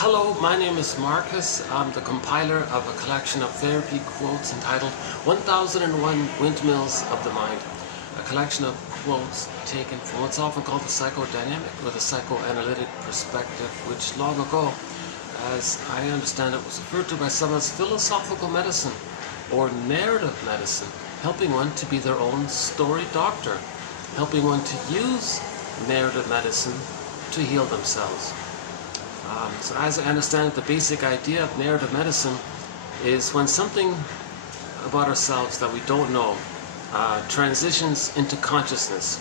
Hello, my name is Marcus. I'm the compiler of a collection of therapy quotes entitled 1001 Windmills of the Mind. A collection of quotes taken from what's often called the psychodynamic or the psychoanalytic perspective, which long ago, as I understand it, was referred to by some as philosophical medicine or narrative medicine, helping one to be their own story doctor, helping one to use narrative medicine to heal themselves. So as I understand it, the basic idea of narrative medicine is when something about ourselves that we don't know transitions into consciousness.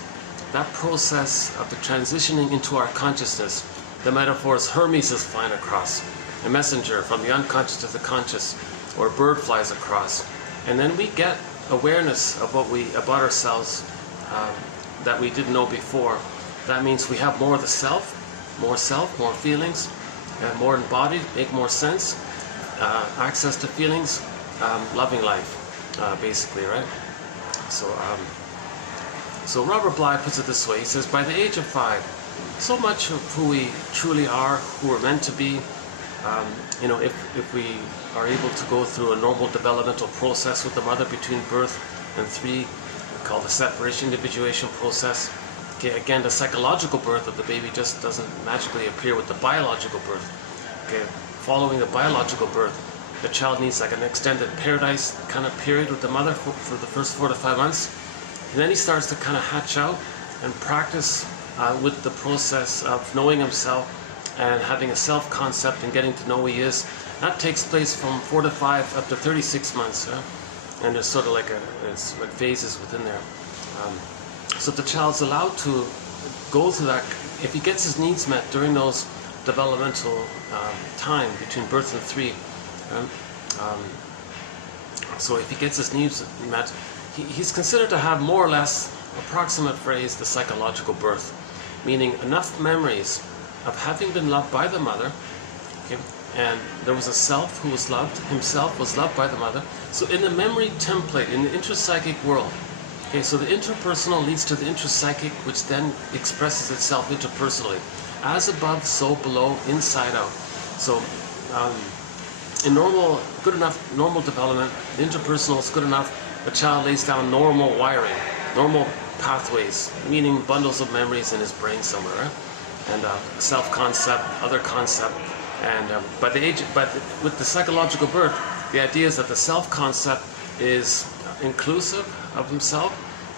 That process of the transitioning into our consciousness, the metaphor is Hermes is flying across, a messenger from the unconscious to the conscious, or a bird flies across. And then we get awareness of about ourselves that we didn't know before. That means we have more of the self, more feelings, more embodied, make more sense, access to feelings, loving life, basically, right? So Robert Bly puts it this way. He says, by the age of 5, so much of who we truly are, who we're meant to be, if we are able to go through a normal developmental process with the mother between birth and 3, we call the separation individuation process. Okay, again, the psychological birth of the baby just doesn't magically appear with the biological birth. Okay, following the biological birth, the child needs like an extended paradise kind of period with the mother for the first 4 to 5 months. And then he starts to kind of hatch out and practice with the process of knowing himself and having a self-concept and getting to know who he is. That takes place from 4 to 5 up to 36 months. And there's sort of like it's like phases within there. So if the child's allowed to go through that, if he gets his needs met during those developmental time between birth and 3, so if he gets his needs met, he's considered to have more or less, approximate phrase, the psychological birth, meaning enough memories of having been loved by the mother, okay, and there was a self who was loved, himself was loved by the mother. So in the memory template, in the intrapsychic world, okay, so the interpersonal leads to the intrapsychic, which then expresses itself interpersonally. As above, so below, inside out. So in normal development, the interpersonal is good enough. The child lays down normal wiring, normal pathways, meaning bundles of memories in his brain somewhere, and self-concept, other concept. And but with the psychological birth, the idea is that the self-concept is inclusive of himself.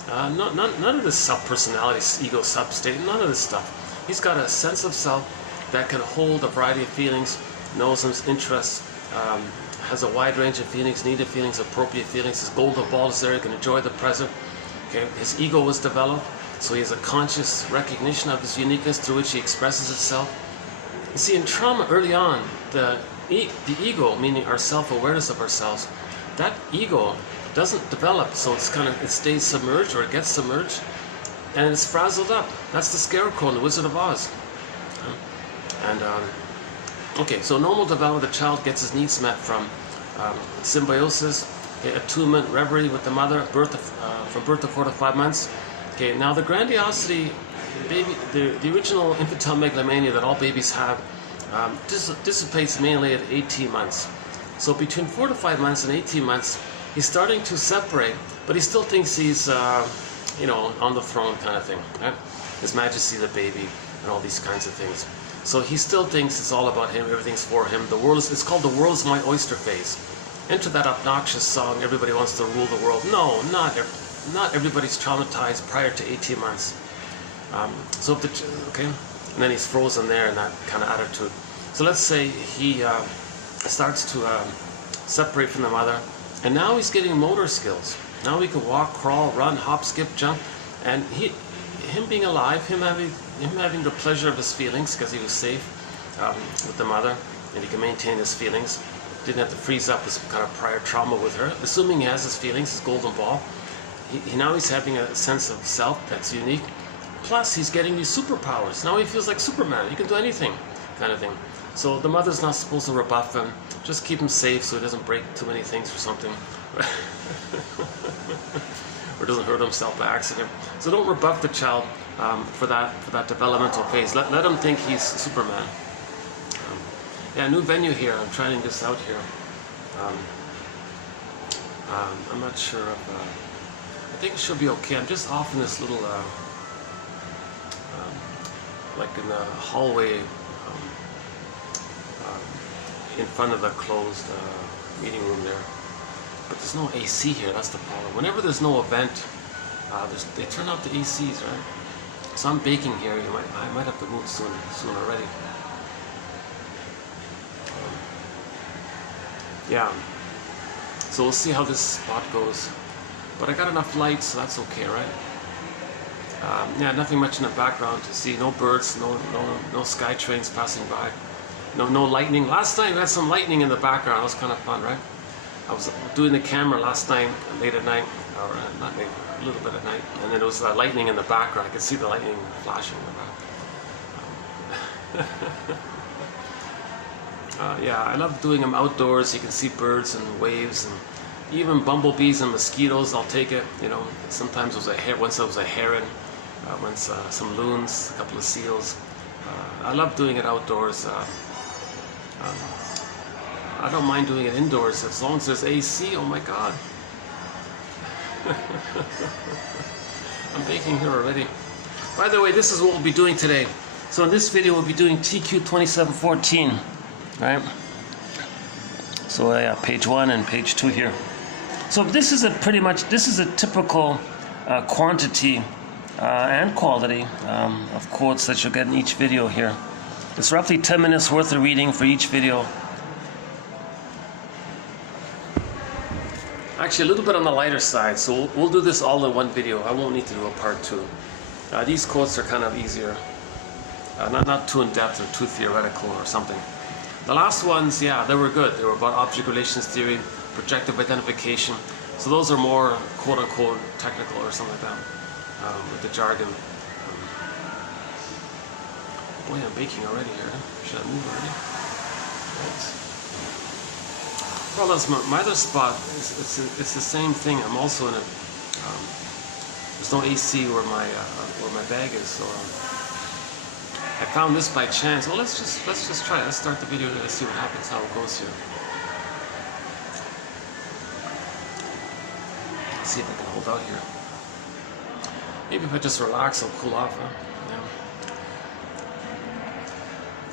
None of this self-personality, ego sub-state, none of this stuff. He's got a sense of self that can hold a variety of feelings, knows his interests, has a wide range of feelings, needed feelings, appropriate feelings. His golden ball is there, he can enjoy the present. Okay? His ego was developed, so he has a conscious recognition of his uniqueness through which he expresses itself. You see, in trauma early on, the ego, meaning our self-awareness of ourselves, that ego doesn't develop, so it stays submerged, or it gets submerged, and it's frazzled up. That's the scarecrow in the Wizard of Oz. And okay, so normal development, the child gets his needs met from symbiosis, okay, attunement, reverie with the mother, from birth to 4 to 5 months. Okay, now the grandiosity, the original infantile megalomania that all babies have, dissipates mainly at 18 months. So between 4 to 5 months and 18 months, he's starting to separate, but he still thinks he's, on the throne kind of thing, right? His Majesty the baby, and all these kinds of things. So he still thinks it's all about him, everything's for him. It's called the world is my oyster phase. Enter that obnoxious song, everybody wants to rule the world. No, not everybody's traumatized prior to 18 months. Okay, and then he's frozen there in that kind of attitude. So let's say he starts to separate from the mother, and now he's getting motor skills. Now he can walk, crawl, run, hop, skip, jump, and him being alive, him having the pleasure of his feelings because he was safe with the mother, and he can maintain his feelings. Didn't have to freeze up his kind of prior trauma with her. Assuming he has his feelings, his golden ball, now he's having a sense of self that's unique. Plus, he's getting these superpowers. Now he feels like Superman. He can do anything, kind of thing. So the mother's not supposed to rebuff him. Just keep him safe so he doesn't break too many things or something. Or doesn't hurt himself by accident. So don't rebuff the child for that developmental phase. Let him think he's Superman. Yeah, new venue here. I'm trying this out here. I'm not sure if, I think it should be okay. I'm just off in this little, like in the hallway in front of the closed meeting room there. But there's no AC here, that's the problem. Whenever there's no event, they turn off the ACs, right? So I'm baking here. I might have to move soon already. Yeah. So we'll see how this spot goes. But I got enough light, so that's okay, right? Yeah, nothing much in the background to see. No birds, no sky trains passing by. No lightning. Last night we had some lightning in the background. It was kind of fun, right? I was doing the camera last night, late at night, or not late, a little bit at night, and then there was lightning in the background. I could see the lightning flashing in the background. Yeah, I love doing them outdoors. You can see birds and waves and even bumblebees and mosquitoes. I'll take it. You know, sometimes it was once it was a heron, once some loons, a couple of seals. I love doing it outdoors. I don't mind doing it indoors as long as there's AC. Oh my God. I'm baking here already. By the way, this is what we'll be doing today. So in this video, we'll be doing TQ 2714, right? So yeah, page 1 and page 2 here. So this is a typical quantity and quality of quotes that you'll get in each video here. It's roughly 10 minutes worth of reading for each video. Actually, a little bit on the lighter side, so we'll do this all in one video. I won't need to do a part 2. These quotes are kind of easier, not too in-depth or too theoretical or something. The last ones, yeah, they were good. They were about object relations theory, projective identification. So those are more quote-unquote technical or something like that, with the jargon. Boy, I'm baking already here. Should I move already? Right. Well, that's my other spot. It's the same thing. I'm also in a. There's no AC where my bag is, so I found this by chance. Well, let's just try it. Let's start the video and see what happens, how it goes here. Let's see if I can hold out here. Maybe if I just relax, I'll cool off. Huh?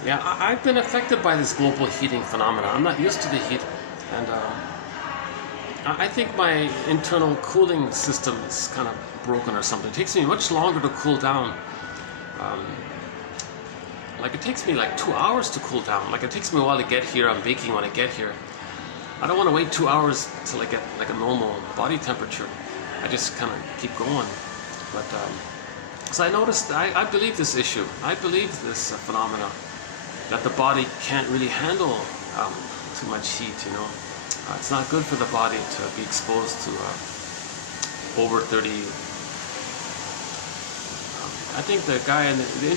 Yeah, I've been affected by this global heating phenomena. I'm not used to the heat, and I think my internal cooling system is kind of broken or something. It takes me much longer to cool down. Like it takes me like 2 hours to cool down. Like it takes me a while to get here. I'm baking when I get here. I don't want to wait 2 hours till I get like a normal body temperature. I just kind of keep going. But so I noticed, I believe this issue. I believe this phenomena that the body can't really handle too much heat, you know. It's not good for the body to be exposed to over 30. I think the guy in the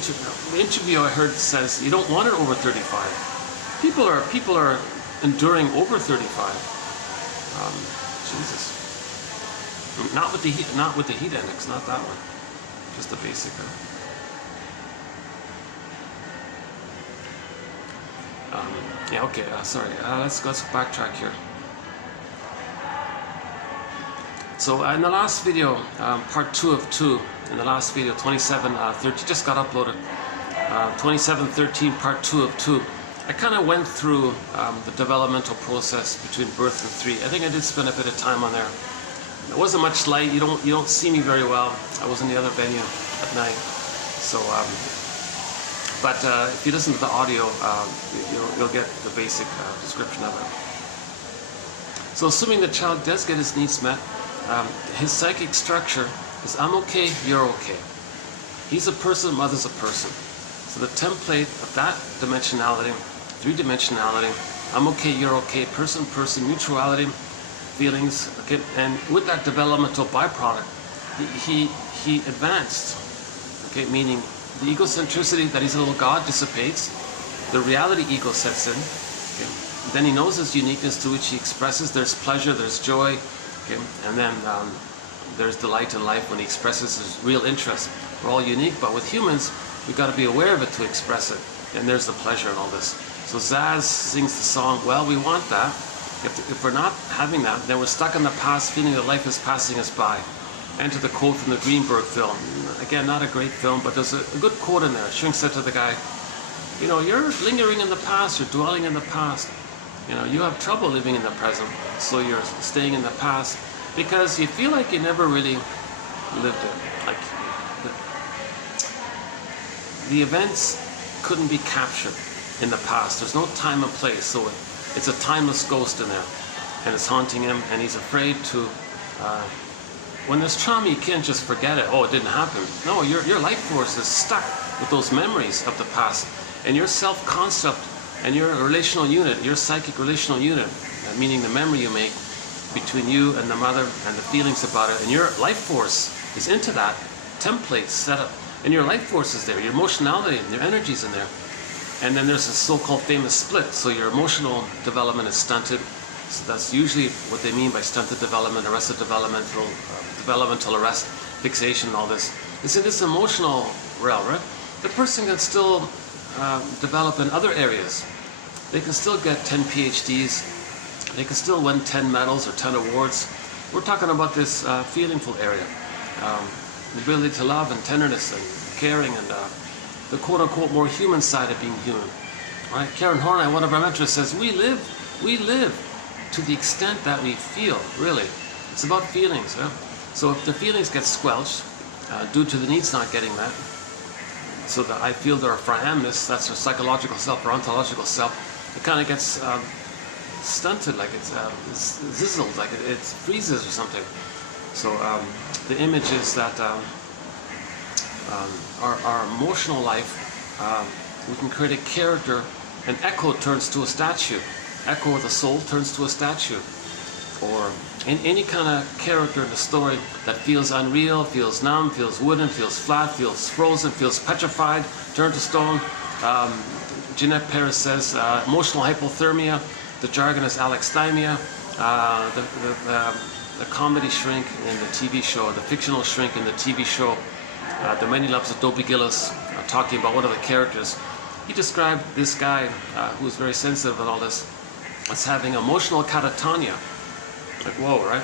interview I heard says you don't want it over 35. People are enduring over 35. Jesus. Not with the heat index, not that one. Just the basic. Yeah, okay, sorry. Let's backtrack here. So in the last video, part 2 of 2, in the last video, 2713, just got uploaded. 2713, part 2 of 2. I kind of went through the developmental process between birth and 3. I think I did spend a bit of time on there. There wasn't much light. You don't see me very well. I was in the other venue at night. So, but if you listen to the audio, you'll get the basic description of it. So assuming the child does get his needs met, his psychic structure is I'm okay, you're okay. He's a person, mother's a person. So the template of that dimensionality, 3-dimensionality, I'm okay, you're okay, person, mutuality, feelings, okay, and with that developmental byproduct, he advanced, okay, meaning the egocentricity that he's a little god dissipates, the reality ego sets in, okay? Then he knows his uniqueness to which he expresses, there's pleasure, there's joy, okay? And then there's delight in life when he expresses his real interest. We're all unique, but with humans, we've got to be aware of it to express it. And there's the pleasure in all this. So Zaz sings the song, well, we want that. If we're not having that, then we're stuck in the past, feeling that life is passing us by. Enter the quote from the Greenberg film. Again, not a great film, but there's a good quote in there. Shrink said to the guy, you know, you're lingering in the past, you're dwelling in the past. You know, you have trouble living in the present, so you're staying in the past because you feel like you never really lived it. Like the events couldn't be captured in the past. There's no time and place, so it's a timeless ghost in there, and it's haunting him, and he's afraid to. When there's trauma, you can't just forget it. Oh, it didn't happen. No, your life force is stuck with those memories of the past, and your self-concept and your relational unit, your psychic relational unit, meaning the memory you make between you and the mother and the feelings about it, and your life force is into that template set up, and your life force is there, your emotionality and your energy's in there. And then there's a so-called famous split, so your emotional development is stunted. So that's usually what they mean by stunted development, arrested developmental arrest, fixation, and all this. It's in this emotional realm, right? The person can still develop in other areas. They can still get 10 PhDs. They can still win 10 medals or 10 awards. We're talking about this feelingful area. The ability to love and tenderness and caring and the quote-unquote more human side of being human. Right? Karen Horney, one of our mentors, says, we live to the extent that we feel, really. It's about feelings. Yeah? So if the feelings get squelched due to the needs not getting met, so that I feel there for I amness, that's our psychological self or ontological self, it kind of gets stunted, like it's zizzled, like it freezes or something. So the image is that our emotional life, we can create a character, an echo turns to a statue. Echo of the soul turns to a statue. Or in any kind of character in the story that feels unreal, feels numb, feels wooden, feels flat, feels frozen, feels petrified, turned to stone. Jeanette Paris says emotional hypothermia, the jargon is alexithymia, the comedy shrink in the TV show, the fictional shrink in the TV show, The Many Loves of Dobie Gillis, talking about one of the characters. He described this guy who was very sensitive and all this as having emotional catatonia. Like, whoa, right?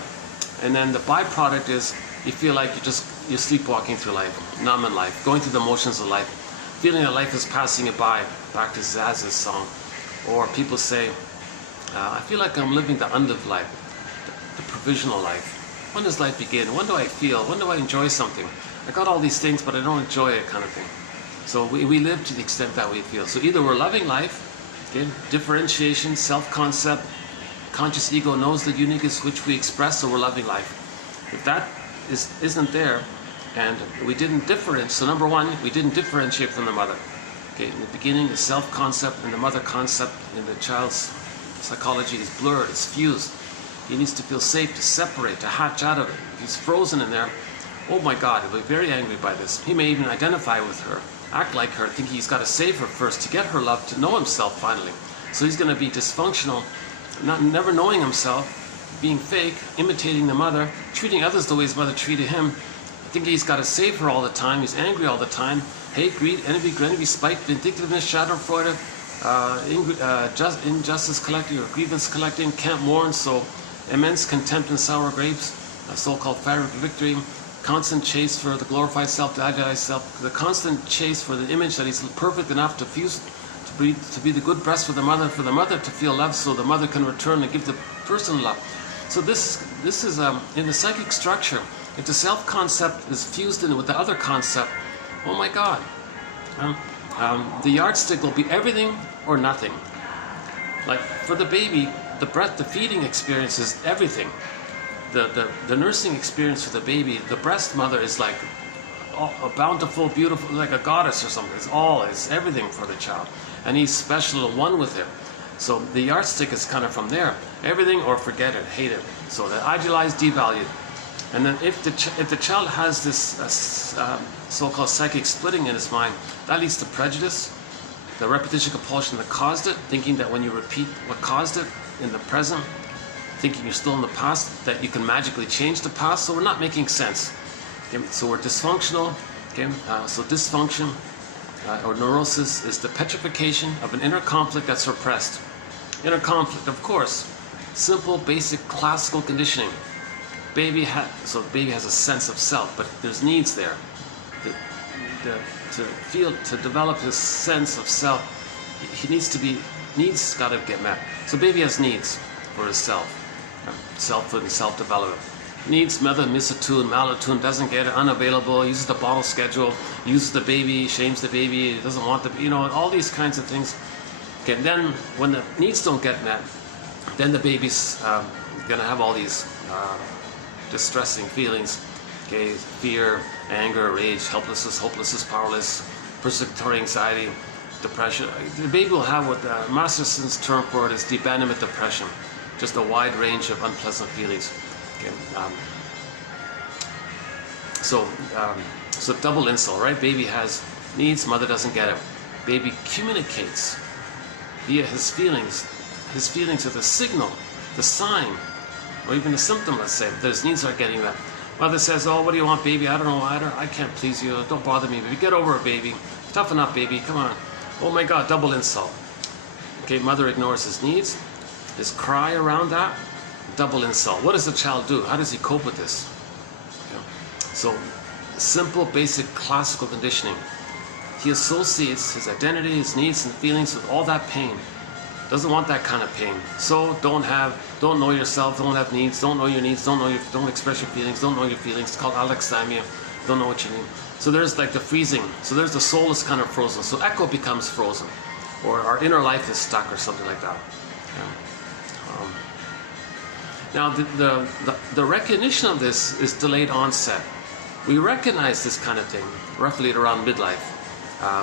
And then the byproduct is you feel like you're sleepwalking through life, numb in life, going through the motions of life, feeling that life is passing you by, back to Zaz's song. Or people say, I feel like I'm living the unlived life, the provisional life. When does life begin? When do I feel? When do I enjoy something? I got all these things, but I don't enjoy it, kind of thing. So we live to the extent that we feel. So either we're loving life, okay, differentiation, self-concept, conscious ego knows the uniqueness which we express, so we're loving life. If that isn't there, and we didn't differentiate, so number one, we didn't differentiate from the mother. Okay, in the beginning, the self-concept and the mother concept in the child's psychology is blurred, it's fused. He needs to feel safe to separate, to hatch out of it. If he's frozen in there, oh my God, he'll be very angry by this. He may even identify with her, act like her, think he's got to save her first to get her love, to know himself finally. So he's going to be dysfunctional, never knowing himself, being fake, imitating the mother, treating others the way his mother treated him. I think he's got to save her all the time. He's angry all the time. Hate, greed, envy, spite, vindictiveness, schadenfreude, injustice collecting or grievance collecting, can't mourn, so immense contempt and sour grapes, a so-called fabric of victory, constant chase for the glorified self, the idealized self, the constant chase for the image that he's perfect enough to fuse, to be the good breast for the mother to feel love, so the mother can return and give the person love. So this is in the psychic structure. If the self-concept is fused in with the other concept, oh my God, the yardstick will be everything or nothing. Like for the baby, the feeding experience is everything. The nursing experience for the baby, the breast mother is like a bountiful, beautiful, like a goddess or something. It's everything for the child. And he's special and one with it. So the yardstick is kind of from there. Everything or forget it, hate it. So the idealized, devalued. And then if the child has this so-called psychic splitting in his mind, that leads to prejudice, the repetition compulsion that caused it, thinking that when you repeat what caused it in the present, thinking you're still in the past, that you can magically change the past. So we're not making sense. Okay? So we're dysfunctional. Okay? So dysfunction or neurosis is the petrification of an inner conflict that's repressed. Inner conflict, of course, simple, basic, classical conditioning. So the baby has a sense of self, but there's needs there. To develop his sense of self, needs got to get met. So baby has needs for his selfhood and self-development. Needs, mother misattuned, malattuned, doesn't get it, unavailable, uses the bottle schedule, uses the baby, shames the baby, doesn't want the, all these kinds of things. Okay, then when the needs don't get met, then the baby's gonna have all these distressing feelings. Okay, fear, anger, rage, helplessness, hopelessness, powerless, persecutory anxiety, depression. The baby will have what Masterson's term for it is abandonment depression, just a wide range of unpleasant feelings. Okay, so double insult, right? Baby has needs, mother doesn't get it. Baby communicates via his feelings. His feelings are the signal, the sign, or even the symptom, let's say, that his needs aren't getting met. Mother says, oh, what do you want, baby? I don't know, I can't please you. Don't bother me, baby. Get over it, baby. Toughen up, baby. Come on. Oh my God, double insult. Okay, mother ignores his needs. His cry around that, double insult. What does the child do? How does he cope with this? Okay. So, simple, basic, classical conditioning. He associates his identity, his needs and feelings with all that pain. Doesn't want that kind of pain. So don't know yourself, don't have needs, don't know your needs, don't express your feelings, don't know your feelings. It's called alexithymia. Don't know what you need. So there's like the freezing. So there's the soul is kind of frozen. So echo becomes frozen, or our inner life is stuck, or something like that. Yeah. Now the recognition of this is delayed onset. We recognize this kind of thing roughly at around midlife.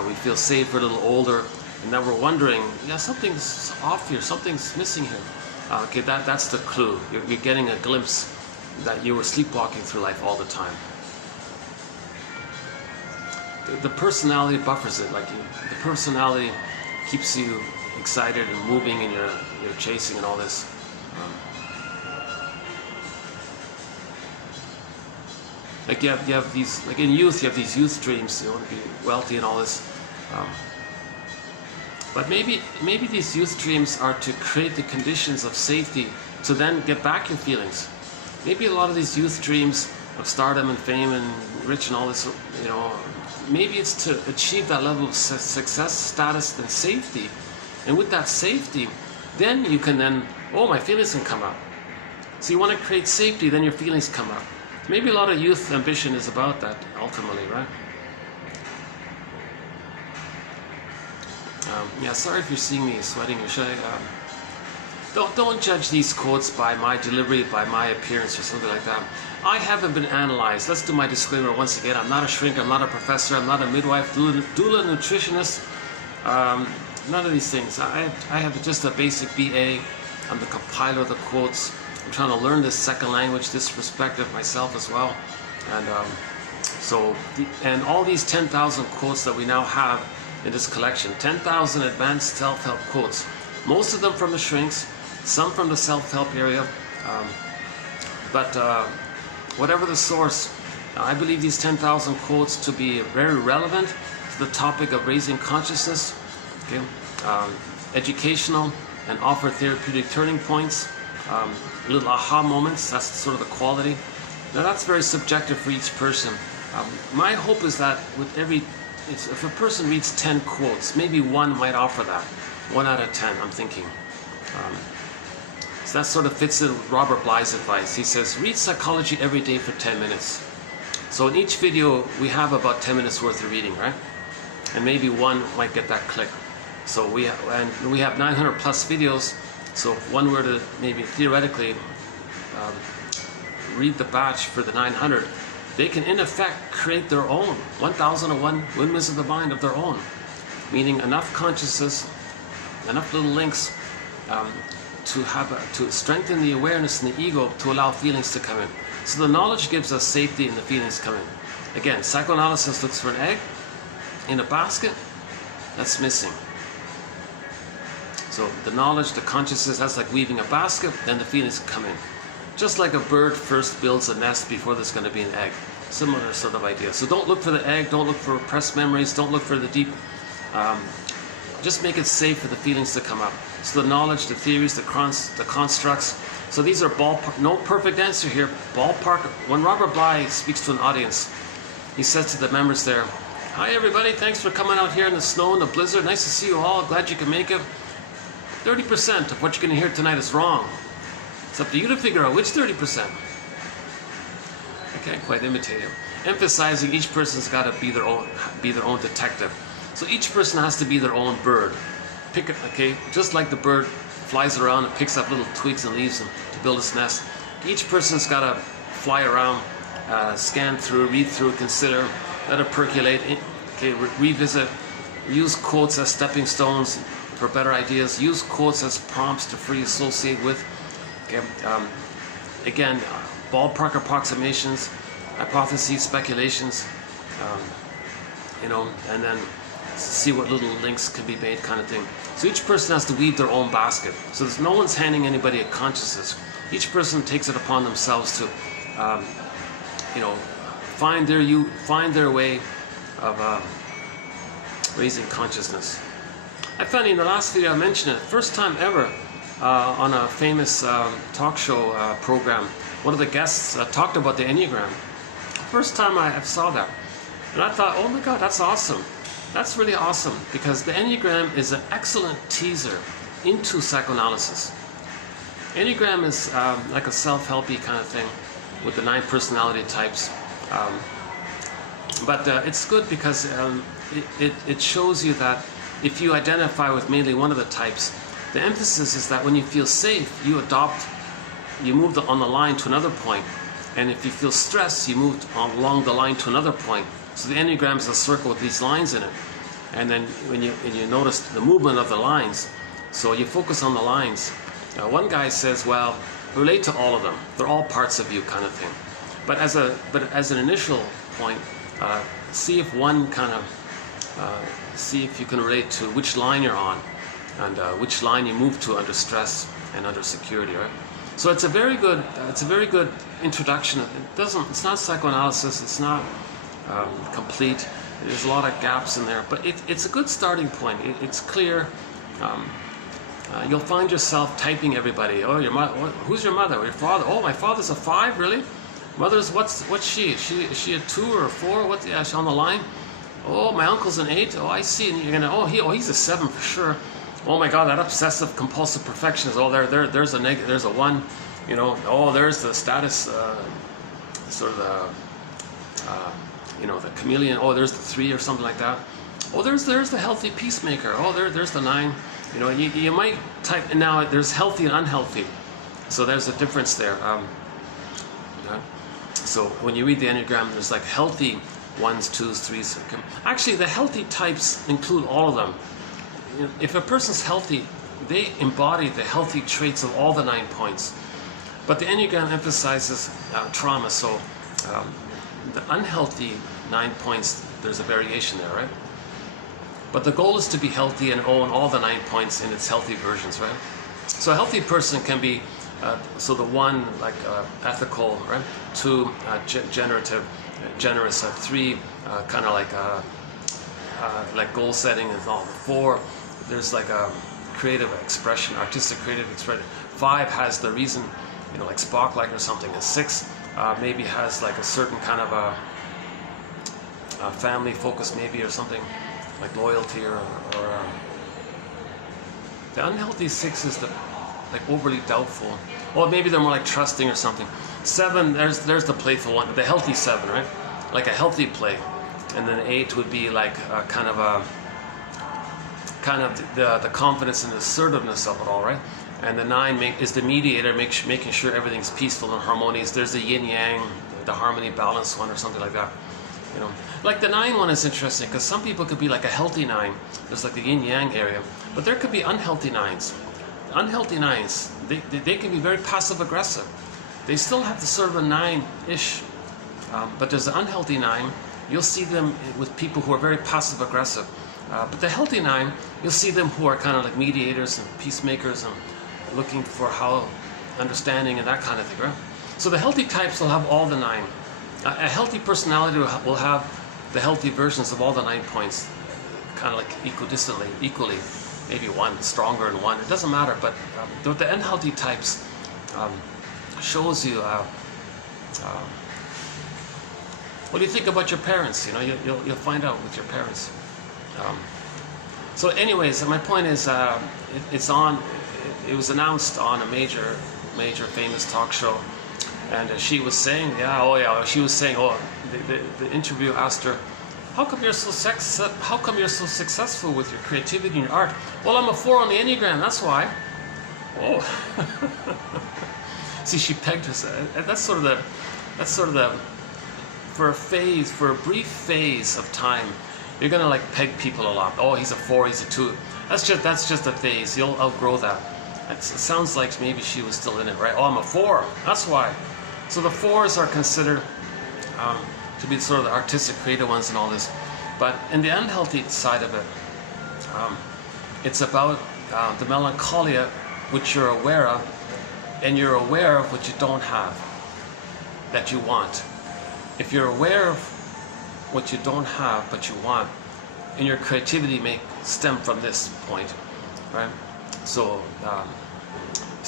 We feel safe, we're a little older. And now we're wondering, yeah, something's off here, something's missing here. Okay, that's the clue. You're getting a glimpse that you were sleepwalking through life all the time. The personality buffers it, the personality keeps you excited and moving, and you're chasing and all this. You have these, like in youth, you have these youth dreams. You want to be wealthy and all this. But maybe these youth dreams are to create the conditions of safety to then get back your feelings. Maybe a lot of these youth dreams of stardom and fame and rich and all this, maybe it's to achieve that level of success, status, and safety. And with that safety, then you can my feelings can come up. So you want to create safety, then your feelings come up. Maybe a lot of youth ambition is about that, ultimately, right? Sorry if you're seeing me sweating. Don't judge these quotes by my delivery, by my appearance, or something like that. I haven't been analyzed. Let's do my disclaimer once again. I'm not a shrink. I'm not a professor. I'm not a midwife, doula, nutritionist. None of these things. I have just a basic BA. I'm the compiler of the quotes. I'm trying to learn this second language, this perspective myself as well. And all these 10,000 quotes that we now have in this collection, 10,000 advanced self-help quotes, most of them from the shrinks, some from the self-help area, but whatever the source, I believe these 10,000 quotes to be very relevant to the topic of raising consciousness, okay? Educational, and offer therapeutic turning points, little aha moments. That's sort of the quality. Now that's very subjective for each person. My hope is that with if a person reads 10 quotes, maybe one might offer that. 1 out of 10, I'm thinking. So that sort of fits in with Robert Bly's advice. He says, read psychology every day for 10 minutes. So in each video, we have about 10 minutes worth of reading, right? And maybe one might get that click. So we have 900 plus videos. So if one were to maybe theoretically read the batch for the 900, they can in effect create their own 1001 windmills of the mind of their own, meaning enough consciousness, enough little links to strengthen the awareness and the ego to allow feelings to come in. So the knowledge gives us safety and the feelings come in. Again, psychoanalysis looks for an egg in a basket that's missing. So the knowledge, the consciousness, that's like weaving a basket, then the feelings come in. Just like a bird first builds a nest before there's going to be an egg. Similar sort of idea. So don't look for the egg, don't look for repressed memories, don't look for the deep Just make it safe for the feelings to come up. So the knowledge, the theories, the constructs. So these are ballpark, no perfect answer here. Ballpark. When Robert Bly speaks to an audience, he says to the members there, "Hi everybody, thanks for coming out here in the snow and the blizzard. Nice to see you all. Glad you can make it. 30% of what you're going to hear tonight is wrong. It's up to you to figure out which 30%. I can't quite imitate him. Emphasizing each person's got to be their own detective. So each person has to be their own bird. Pick it, okay? Just like the bird flies around and picks up little twigs and leaves them to build its nest. Each person's got to fly around, scan through, read through, consider, let it percolate. Okay, revisit. Use quotes as stepping stones for better ideas. Use quotes as prompts to free associate with. Okay, again, ballpark approximations, hypotheses, speculations, and then see what little links can be made, kind of thing. So each person has to weave their own basket. So there's no one's handing anybody a consciousness. Each person takes it upon themselves to, find their way of raising consciousness. I found in the last video I mentioned it, first time ever on a famous talk show program, one of the guests talked about the Enneagram. First time I saw that. And I thought, oh my God, that's awesome. That's really awesome, because the Enneagram is an excellent teaser into psychoanalysis. Enneagram is like a self-helpy kind of thing with the 9 personality types. But it's good because it shows you that if you identify with mainly one of the types, the emphasis is that when you feel safe, you move on the line to another point. And if you feel stressed, you move along the line to another point. So the Enneagram is a circle with these lines in it. And then when you notice the movement of the lines, so you focus on the lines. One guy says, well, relate to all of them. They're all parts of you, kind of thing. But as an initial point, see if one kind of, see if you can relate to which line you're on and which line you move to under stress and under security, right? So it's a very good introduction. It's not psychoanalysis. It's not complete. There's a lot of gaps in there, but it's a good starting point. It's clear. You'll find yourself typing everybody. Oh, your mother. Who's your mother? Your father? Oh, my father's a 5, really? Mother's what's she? Is she a 2 or a 4? What? Yeah, she's on the line. Oh, my uncle's an 8. Oh, I see. And you're gonna. He's a 7 for sure. Oh my God, that obsessive compulsive perfectionist. Oh, there's a negative. There's a 1. Oh, there's the status. Sort of the chameleon. Oh, there's the 3 or something like that. Oh, there's the healthy peacemaker. Oh, there's the 9. You might type, and now there's healthy and unhealthy. So there's a difference there. So when you read the Enneagram, there's like healthy 1s, 2s, 3s. Actually, the healthy types include all of them. If a person's healthy, they embody the healthy traits of all the 9 points. But the Enneagram emphasizes trauma, so the unhealthy 9 points, there's a variation there, right? But the goal is to be healthy and own all the 9 points in its healthy versions, right? So a healthy person can be, so the 1, like ethical, right? 2, generative, generous. 3, kind of like goal setting, and all. 4, there's like a creative expression, artistic creative expression. 5 has the reason, like Spock, like, or something. And 6 maybe has like a certain kind of a family focus, maybe, or something like loyalty, or the unhealthy 6 is like overly doubtful. Or maybe they're more like trusting or something. 7, there's the playful one, the healthy 7, right? Like a healthy play. And then 8 would be like kind of the confidence and assertiveness of it all, right? And the 9 is the mediator, making sure everything's peaceful and harmonious. There's the yin yang, the harmony balance one, or something like that. Like the 9 one is interesting because some people could be like a healthy 9. There's like the yin yang area, but there could be unhealthy 9s. Unhealthy 9s, they can be very passive aggressive. They still have the sort of a 9-ish, but there's the unhealthy 9. You'll see them with people who are very passive aggressive. But the healthy 9, you'll see them who are kind of like mediators and peacemakers and looking for how understanding and that kind of thing, right? So the healthy types will have all the 9. A healthy personality will have the healthy versions of all the 9 points, kind of like equally, maybe one stronger in one. It doesn't matter, but the unhealthy types shows you. What do you think about your parents? You know, you'll find out with your parents. So, anyways, my point is, it was announced on a major famous talk show, and she was saying, she was saying, the interview asked her, how come you're so successful with your creativity and your art? Well, I'm a 4 on the Enneagram, that's why. Oh. See, she pegged herself. That's sort of the for a brief phase of time, you're gonna like peg people a lot. Oh, he's a 4, he's a 2. That's just a phase. You'll outgrow that. It sounds like maybe she was still in it, right? Oh, I'm a 4. That's why. So the 4s are considered to be sort of the artistic, creative ones and all this. But in the unhealthy side of it, it's about the melancholia which you're aware of, and you're aware of what you don't have that you want. If you're aware of what you don't have but you want, and your creativity may stem from this point, right? So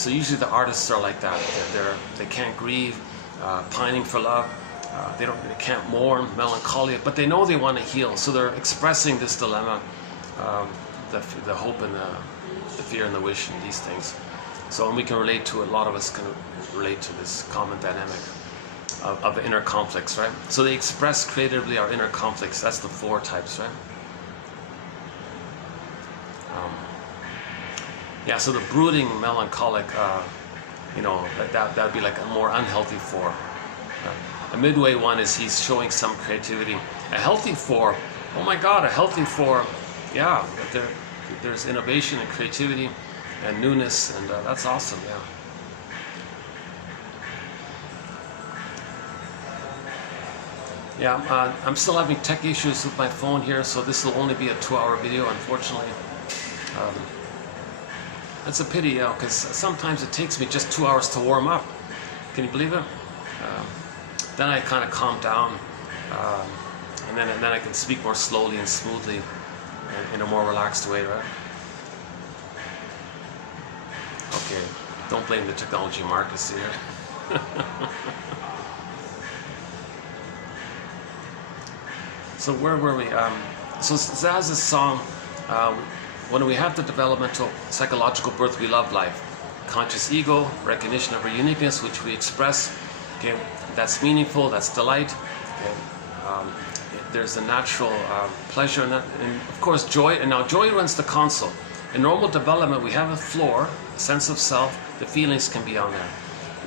usually the artists are like that. They can't grieve, pining for love. They can't mourn, melancholia, but they know they want to heal. So they're expressing this dilemma, the hope and the fear and the wish and these things. So, and we can relate to it. A lot of us can relate to this common dynamic of inner conflicts, right? So they express creatively our inner conflicts. That's the 4 types, right? So the brooding, melancholic, that would be like a more unhealthy 4. A midway one is he's showing some creativity. A healthy 4, oh my God, a healthy 4, yeah, there's innovation and creativity and newness, and that's awesome, yeah. Yeah, I'm still having tech issues with my phone here, so this will only be a 2-hour video, unfortunately. That's a pity, because sometimes it takes me just 2 hours to warm up. Can you believe it? Then I kind of calm down, and then I can speak more slowly and smoothly, in a more relaxed way, right? Okay, don't blame the technology, Marcus here. So where were we? So Zaz's song, when we have the developmental psychological birth, we love life. Conscious ego, recognition of our uniqueness, which we express. Okay, that's meaningful, that's delight. Okay, there's a natural pleasure in that, and of course joy. And now joy runs the console. In normal development, we have a floor, a sense of self. The feelings can be on there.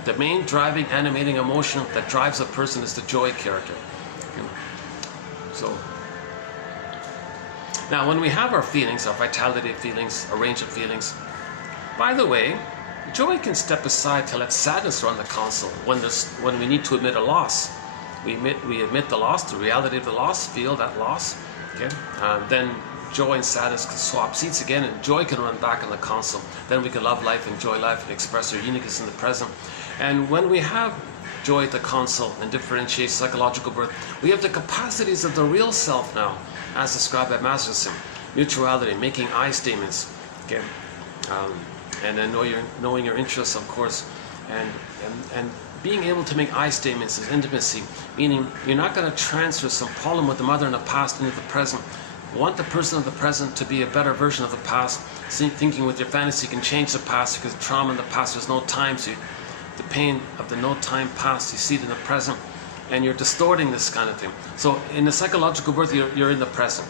The main driving, animating emotion that drives a person is the joy character. Okay. So now when we have our feelings, our vitality feelings, a range of feelings, by the way, joy can step aside to let sadness run the console when we need to admit a loss. We admit the loss, the reality of the loss, feel that loss. Okay, then joy and sadness can swap seats again, and joy can run back in the console. Then we can love life, enjoy life, and express our uniqueness in the present. And when we have joy at the console and differentiate psychological birth, we have the capacities of the real self now, as described by Masterson. Mutuality, making I statements, okay, and then knowing your interests, of course, and being able to make I statements is intimacy, meaning you're not going to transfer some problem with the mother in the past into the present. You want the person of the present to be a better version of the past. Thinking with your fantasy can change the past, because trauma in the past, there's no time. So the pain of the no time past, you see it in the present, and you're distorting this kind of thing. So in the psychological birth, you're in the present.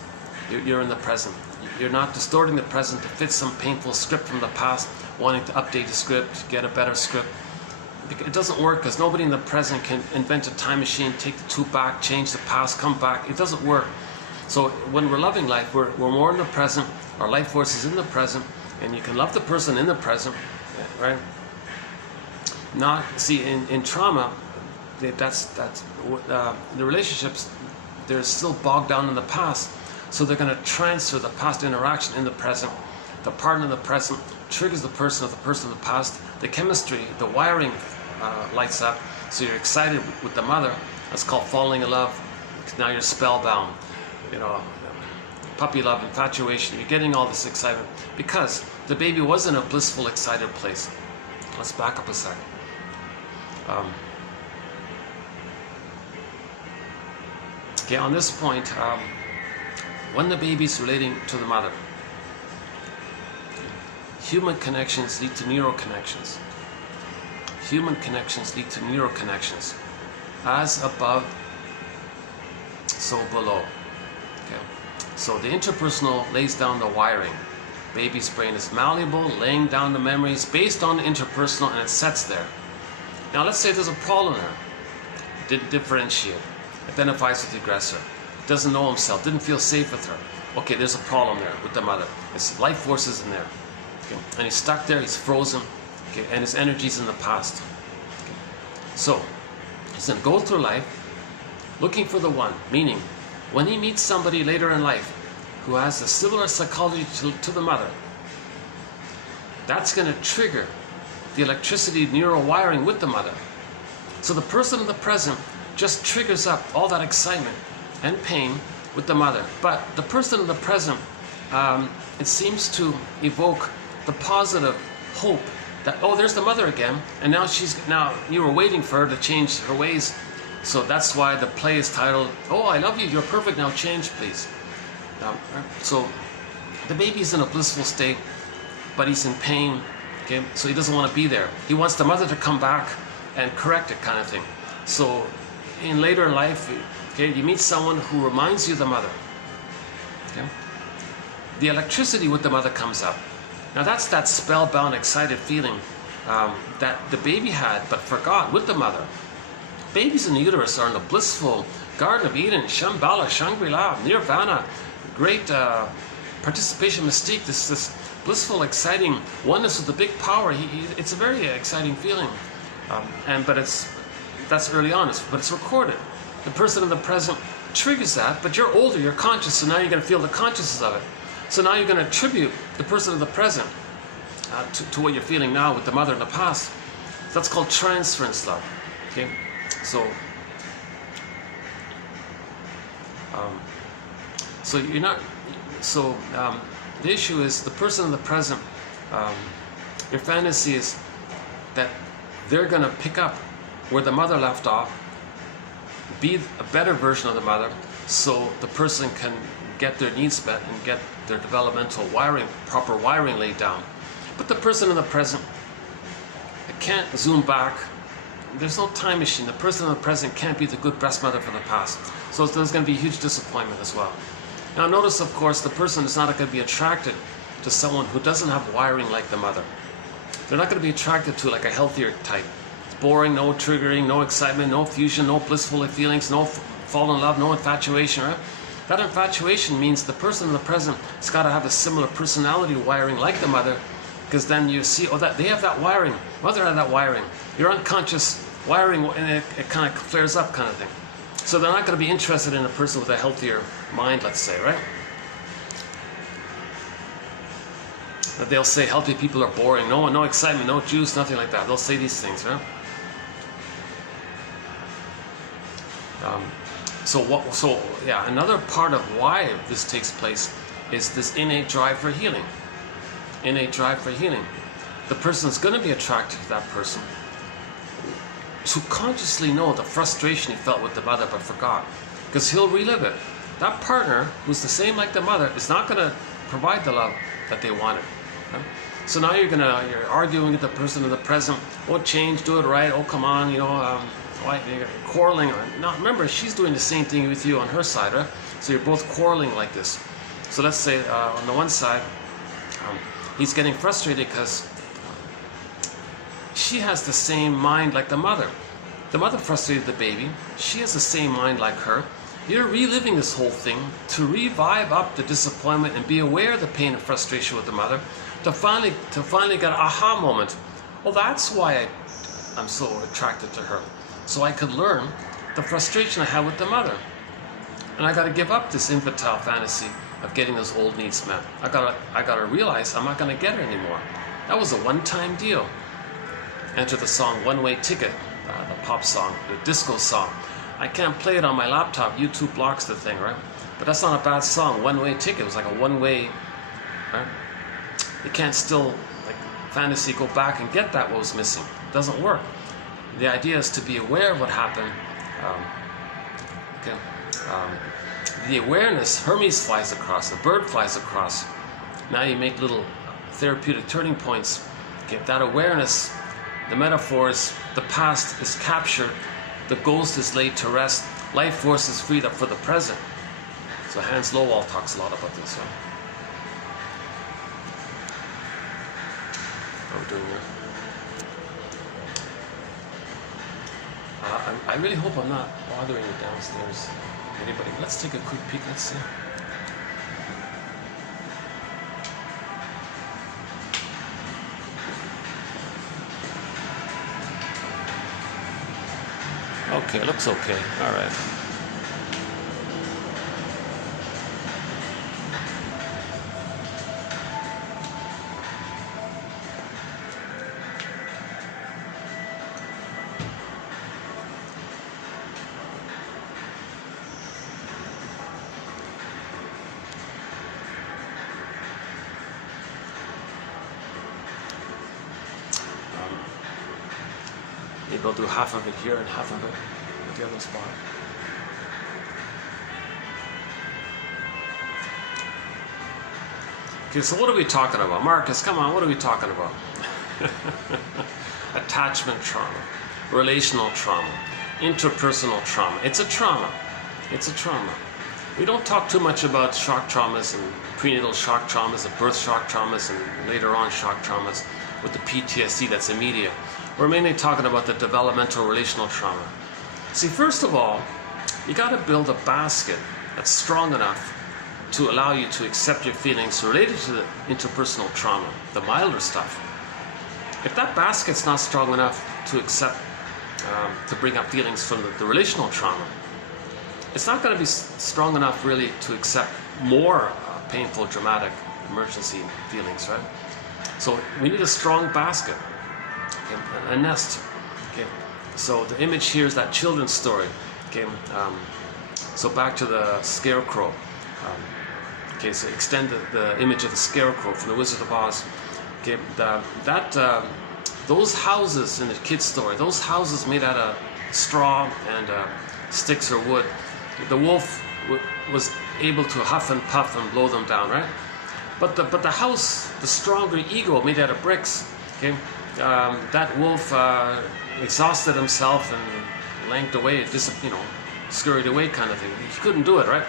You're in the present. You're not distorting the present to fit some painful script from the past, wanting to update the script, get a better script. It doesn't work, because nobody in the present can invent a time machine, take the tube back, change the past, come back. It doesn't work. So when we're loving life, we're more in the present. Our life force is in the present, and you can love the person in the present, right? Not see in trauma, that's the relationships. They're still bogged down in the past, so they're going to transfer the past interaction in the present. The partner in the present triggers the person of the past. The chemistry, the wiring lights up. So you're excited with the mother. That's called falling in love. Now you're spellbound. You know, puppy love, infatuation. You're getting all this excitement because the baby was in a blissful, excited place. Let's back up a sec. Okay, on this point, when the baby's relating to the mother, human connections lead to neural connections. Human connections lead to neural connections. As above, so below. Okay. So the interpersonal lays down the wiring. Baby's brain is malleable, laying down the memories based on the interpersonal, and it sets there. Now let's say there's a problem there. Didn't differentiate. Identifies with the aggressor. Doesn't know himself. Didn't feel safe with her. Okay, there's a problem there with the mother. His life force is in there. Okay. And he's stuck there, he's frozen. Okay. And his energy's in the past. Okay. So, he's going to go through life looking for the one. Meaning, when he meets somebody later in life who has a similar psychology to the mother, that's going to trigger the electricity neural wiring with the mother. So the person in the present just triggers up all that excitement and pain with the mother. But the person in the present, it seems to evoke the positive hope that, oh, there's the mother again, and now you were waiting for her to change her ways. So that's why the play is titled, "Oh, I love you, you're perfect, now change, please." So the baby's in a blissful state, but he's in pain. Okay, so he doesn't want to be there. He wants the mother to come back and correct it, kind of thing. So in later in life, okay, you meet someone who reminds you of the mother. Okay? The electricity with the mother comes up. Now that's that spellbound, excited feeling that the baby had but forgot with the mother. Babies in the uterus are in the blissful Garden of Eden, Shambhala, Shangri-La, Nirvana, great participation mystique, this blissful, exciting oneness with the big power. It's a very exciting feeling, but that's early on, but it's recorded. The person in the present triggers that, but you're older, you're conscious, so now you're going to feel the consciousness of it. So now you're going to attribute the person in the present to what you're feeling now with the mother in the past. That's called transference love. Okay, so you're not. So the issue is the person in the present. Your fantasy is that they're going to pick up where the mother left off, be a better version of the mother, so the person can get their needs met and get their developmental wiring, proper wiring laid down. But the person in the present can't zoom back. There's no time machine. The person in the present can't be the good breast mother from the past. So there's going to be a huge disappointment as well. Now notice, of course, the person is not going to be attracted to someone who doesn't have wiring like the mother. They're not going to be attracted to like a healthier type. It's boring, no triggering, no excitement, no fusion, no blissful feelings, no fall in love, no infatuation, right? That infatuation means the person in the present has got to have a similar personality wiring like the mother, because then you see, oh, that they have that wiring, mother had that wiring. Your unconscious wiring, and it kind of flares up, kind of thing. So they're not going to be interested in a person with a healthier mind, let's say, right? They'll say healthy people are boring, no excitement, no juice, nothing like that. They'll say these things, right? Another part of why this takes place is this innate drive for healing. Innate drive for healing. The person's going to be attracted to that person to consciously know the frustration he felt with the mother but forgot, because he'll relive it. That partner, who's the same like the mother, is not going to provide the love that they wanted. Right? So now you're arguing with the person in the present. Oh, change, do it right. Oh, come on, why you're quarreling? Now remember, she's doing the same thing with you on her side, right? So you're both quarreling like this. So let's say on the one side, he's getting frustrated because she has the same mind like the mother. The mother frustrated the baby. She has the same mind like her. You're reliving this whole thing to revive up the disappointment and be aware of the pain and frustration with the mother, to finally get an aha moment. Well, that's why I'm so attracted to her. So I could learn the frustration I had with the mother. And I got to give up this infantile fantasy of getting those old needs met. I gotta realize I'm not gonna get it anymore. That was a one-time deal. Enter the song One Way Ticket, the pop song, the disco song. I can't play it on my laptop. YouTube blocks the thing, right? But that's not a bad song. One-way ticket. It was like a one-way. Right? You can't still, like fantasy, go back and get that what was missing. It doesn't work. The idea is to be aware of what happened. The awareness, Hermes flies across, the bird flies across. Now you make little therapeutic turning points. Okay, that awareness, the metaphors, the past is captured, the ghost is laid to rest, life force is freed up for the present. So Hans Lowell talks a lot about this. Huh? How are we doing here? I really hope I'm not bothering you downstairs. Anybody? Let's take a quick peek. Let's see. Okay, looks okay. All right. Maybe I'll do half of it here and half of it at the other spot. Okay, so what are we talking about? Marcus, come on, what are we talking about? Attachment trauma, relational trauma, interpersonal trauma. It's a trauma. It's a trauma. We don't talk too much about shock traumas and prenatal shock traumas and birth shock traumas and later on shock traumas with the PTSD that's immediate. We're mainly talking about the developmental relational trauma. See, first of all, you got to build a basket that's strong enough to allow you to accept your feelings related to the interpersonal trauma, the milder stuff. If that basket's not strong enough to accept, to bring up feelings from the relational trauma, it's not going to be strong enough really to accept more painful, dramatic, emergency feelings, right? So we need a strong basket. Okay, a nest. Okay, so the image here is that children's story. Okay, so back to the scarecrow. Okay, so extend the image of the scarecrow from the Wizard of Oz. Okay, those houses in the kid's story, those houses made out of straw and sticks or wood. The wolf was able to huff and puff and blow them down, right? But the house, the stronger ego, made out of bricks. Okay. That wolf exhausted himself and lanked away, scurried away kind of thing. He couldn't do it, right?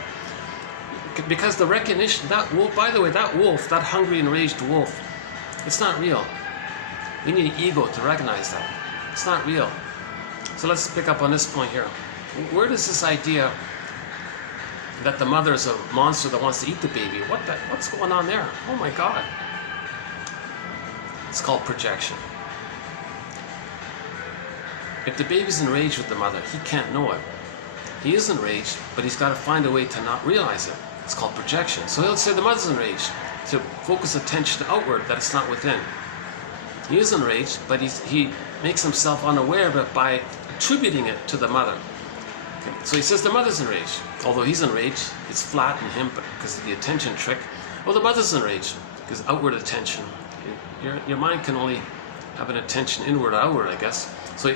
Because the recognition, that wolf, by the way, that wolf, that hungry, enraged wolf, it's not real. We need ego to recognize that. It's not real. So let's pick up on this point here. Where does this idea that the mother is a monster that wants to eat the baby, what's going on there? Oh my God. It's called projection. If the baby's enraged with the mother, he can't know it. He is enraged, but he's got to find a way to not realize it. It's called projection. So he'll say the mother's enraged, to focus attention outward, that it's not within. He is enraged, but he makes himself unaware of it by attributing it to the mother. Okay. So he says the mother's enraged. Although he's enraged, it's flat in him because of the attention trick. Well, the mother's enraged because outward attention. Your mind can only have an attention inward or outward, I guess. So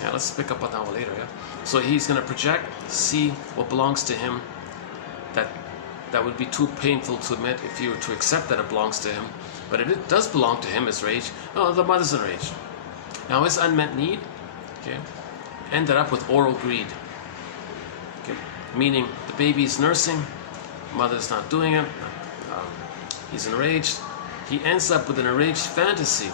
yeah, let's pick up on that one later. Yeah. So he's going to project, see what belongs to him. That would be too painful to admit if you were to accept that it belongs to him. But it does belong to him, his rage. Oh, the mother's enraged. Now his unmet need, okay, ended up with oral greed. Okay, meaning the baby's nursing, mother's not doing it. He's enraged. He ends up with an enraged fantasy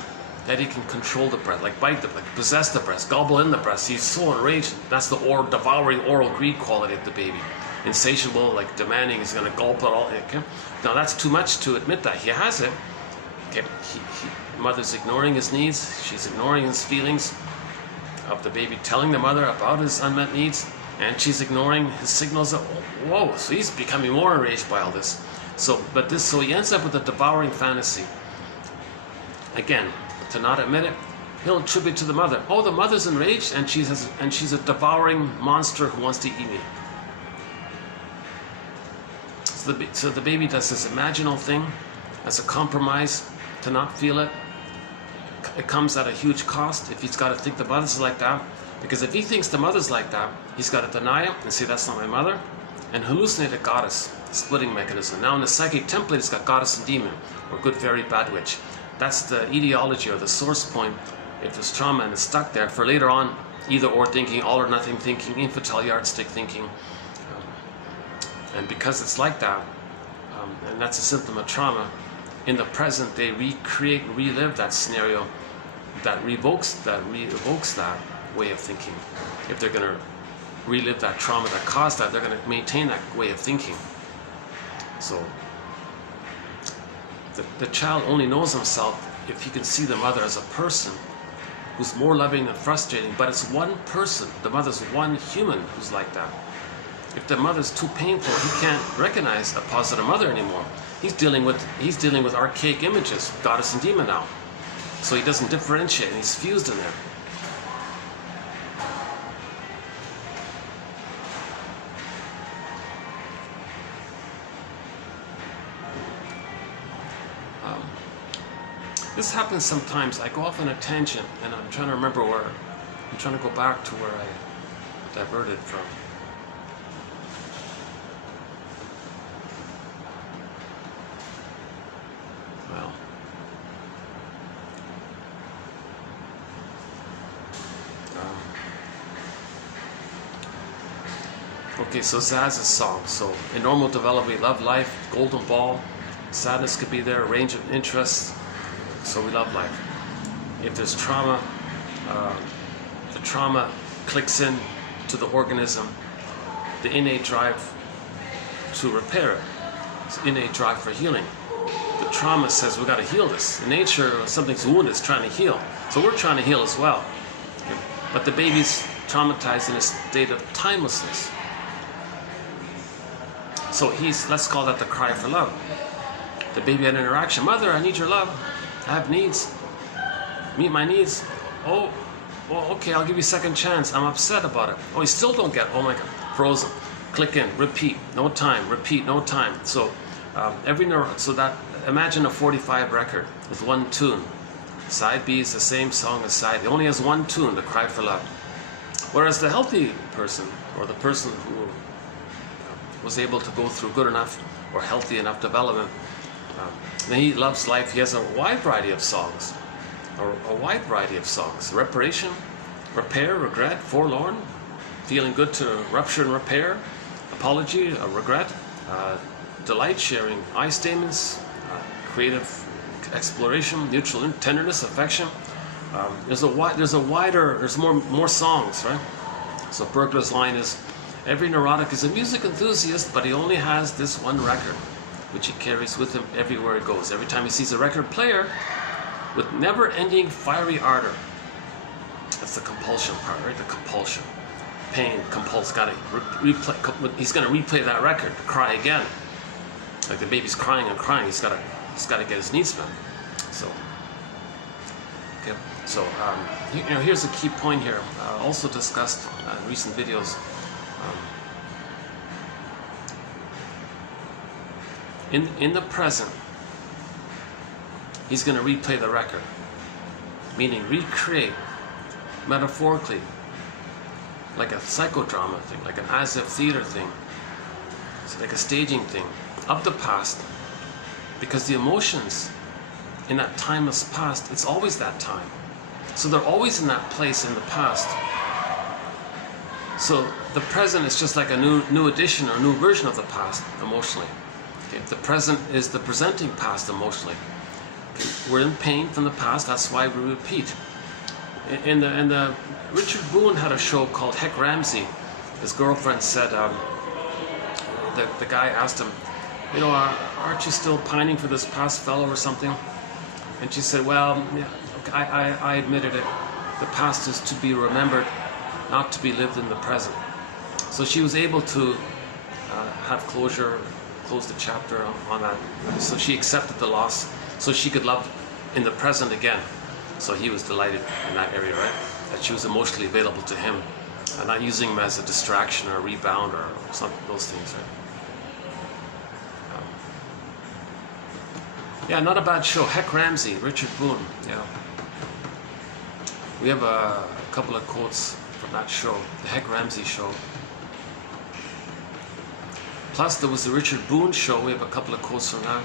that he can control the breast, like bite the, like possess the breast, gobble in the breast. He's so enraged. That's the devouring oral greed quality of the baby. Insatiable, like demanding, he's going to gulp it all. Okay? Now that's too much to admit that he has it. Okay? Mother's ignoring his needs. She's ignoring his feelings of the baby, telling the mother about his unmet needs, and she's ignoring his signals of, whoa, so he's becoming more enraged by all this. So he ends up with a devouring fantasy. Again, to not admit it, he'll attribute to the mother. Oh, the mother's enraged and she's a devouring monster who wants to eat me. So the baby does this imaginal thing as a compromise to not feel it. It comes at a huge cost if he's got to think the mother's like that. Because if he thinks the mother's like that, he's got to deny it and say that's not my mother, and hallucinate a goddess, splitting mechanism. Now in the psychic template, it's got goddess and demon, or good fairy, bad witch. That's the etiology or the source point if there's trauma and it's stuck there for later on either or thinking, all or nothing thinking, infantile yardstick thinking. And because it's like that, and that's a symptom of trauma, in the present they recreate and relive that scenario that revokes that way of thinking. If they're going to relive that trauma that caused that, they're going to maintain that way of thinking. So the child only knows himself if he can see the mother as a person who's more loving and frustrating, but it's one person. The mother's one human who's like that. If the mother's too painful, he can't recognize a positive mother anymore. He's dealing with archaic images, goddess and demon now. So he doesn't differentiate, and he's fused in there. This happens sometimes. I go off on a tangent, and I'm trying to remember where. I'm trying to go back to where I diverted from. Well, okay, so Zaz's song. So in normal development, we love life, golden ball, sadness could be there, a range of interests. So we love life. If there's trauma, the trauma clicks in to the organism, the innate drive to repair it. It's innate drive for healing. The trauma says we got to heal this. In nature, something's wounded, it's trying to heal. So we're trying to heal as well. Okay? But the baby's traumatized in a state of timelessness. So let's call that the cry for love. The baby had an interaction. Mother, I need your love. I have needs. Meet my needs. Oh, well, okay, I'll give you a second chance. I'm upset about it. Oh, you still don't get it. Oh my God. Frozen. Click in. Repeat. No time. Repeat. No time. So imagine a 45 record with one tune. Side B is the same song as side. It only has one tune, the cry for love. Whereas the healthy person, or the person who was able to go through good enough or healthy enough development, then he loves life. He has a wide variety of songs, Reparation, repair, regret, forlorn, feeling good to rupture and repair, apology, regret, delight, sharing, I statements, creative exploration, mutual tenderness, affection. There's more songs, right? So Berkeley's line is, every neurotic is a music enthusiast, but he only has this one record, which he carries with him everywhere he goes. Every time he sees a record player with never-ending fiery ardor. That's the compulsion part, right? The compulsion. Pain, compulse, gotta replay. He's gonna replay that record, cry again. Like the baby's crying and crying. He's gotta get his needs met. So, okay. So, here's a key point here. Also discussed in recent videos. In the present, he's going to replay the record, meaning recreate metaphorically, like a psychodrama thing, like an as-if theater thing, so like a staging thing, of the past, because the emotions in that timeless past, it's always that time. So they're always in that place in the past. So the present is just like a new edition or new version of the past emotionally. Okay? The present is the presenting past emotionally. Okay? We're in pain from the past, that's why we repeat. And the Richard Boone had a show called Heck Ramsey. His girlfriend said, the guy asked him, aren't you still pining for this past fellow or something? And she said, well, yeah, I admitted it. The past is to be remembered, not to be lived in the present. So she was able to have close the chapter on that. So she accepted the loss so she could love in the present again. So he was delighted in that area, right? That she was emotionally available to him, and not using him as a distraction or a rebound or some those things, right? Yeah, not a bad show. Heck Ramsey, Richard Boone. Yeah, we have a couple of quotes from that show, the Heck Ramsey show. Plus, there was the Richard Boone show. We have a couple of quotes from that.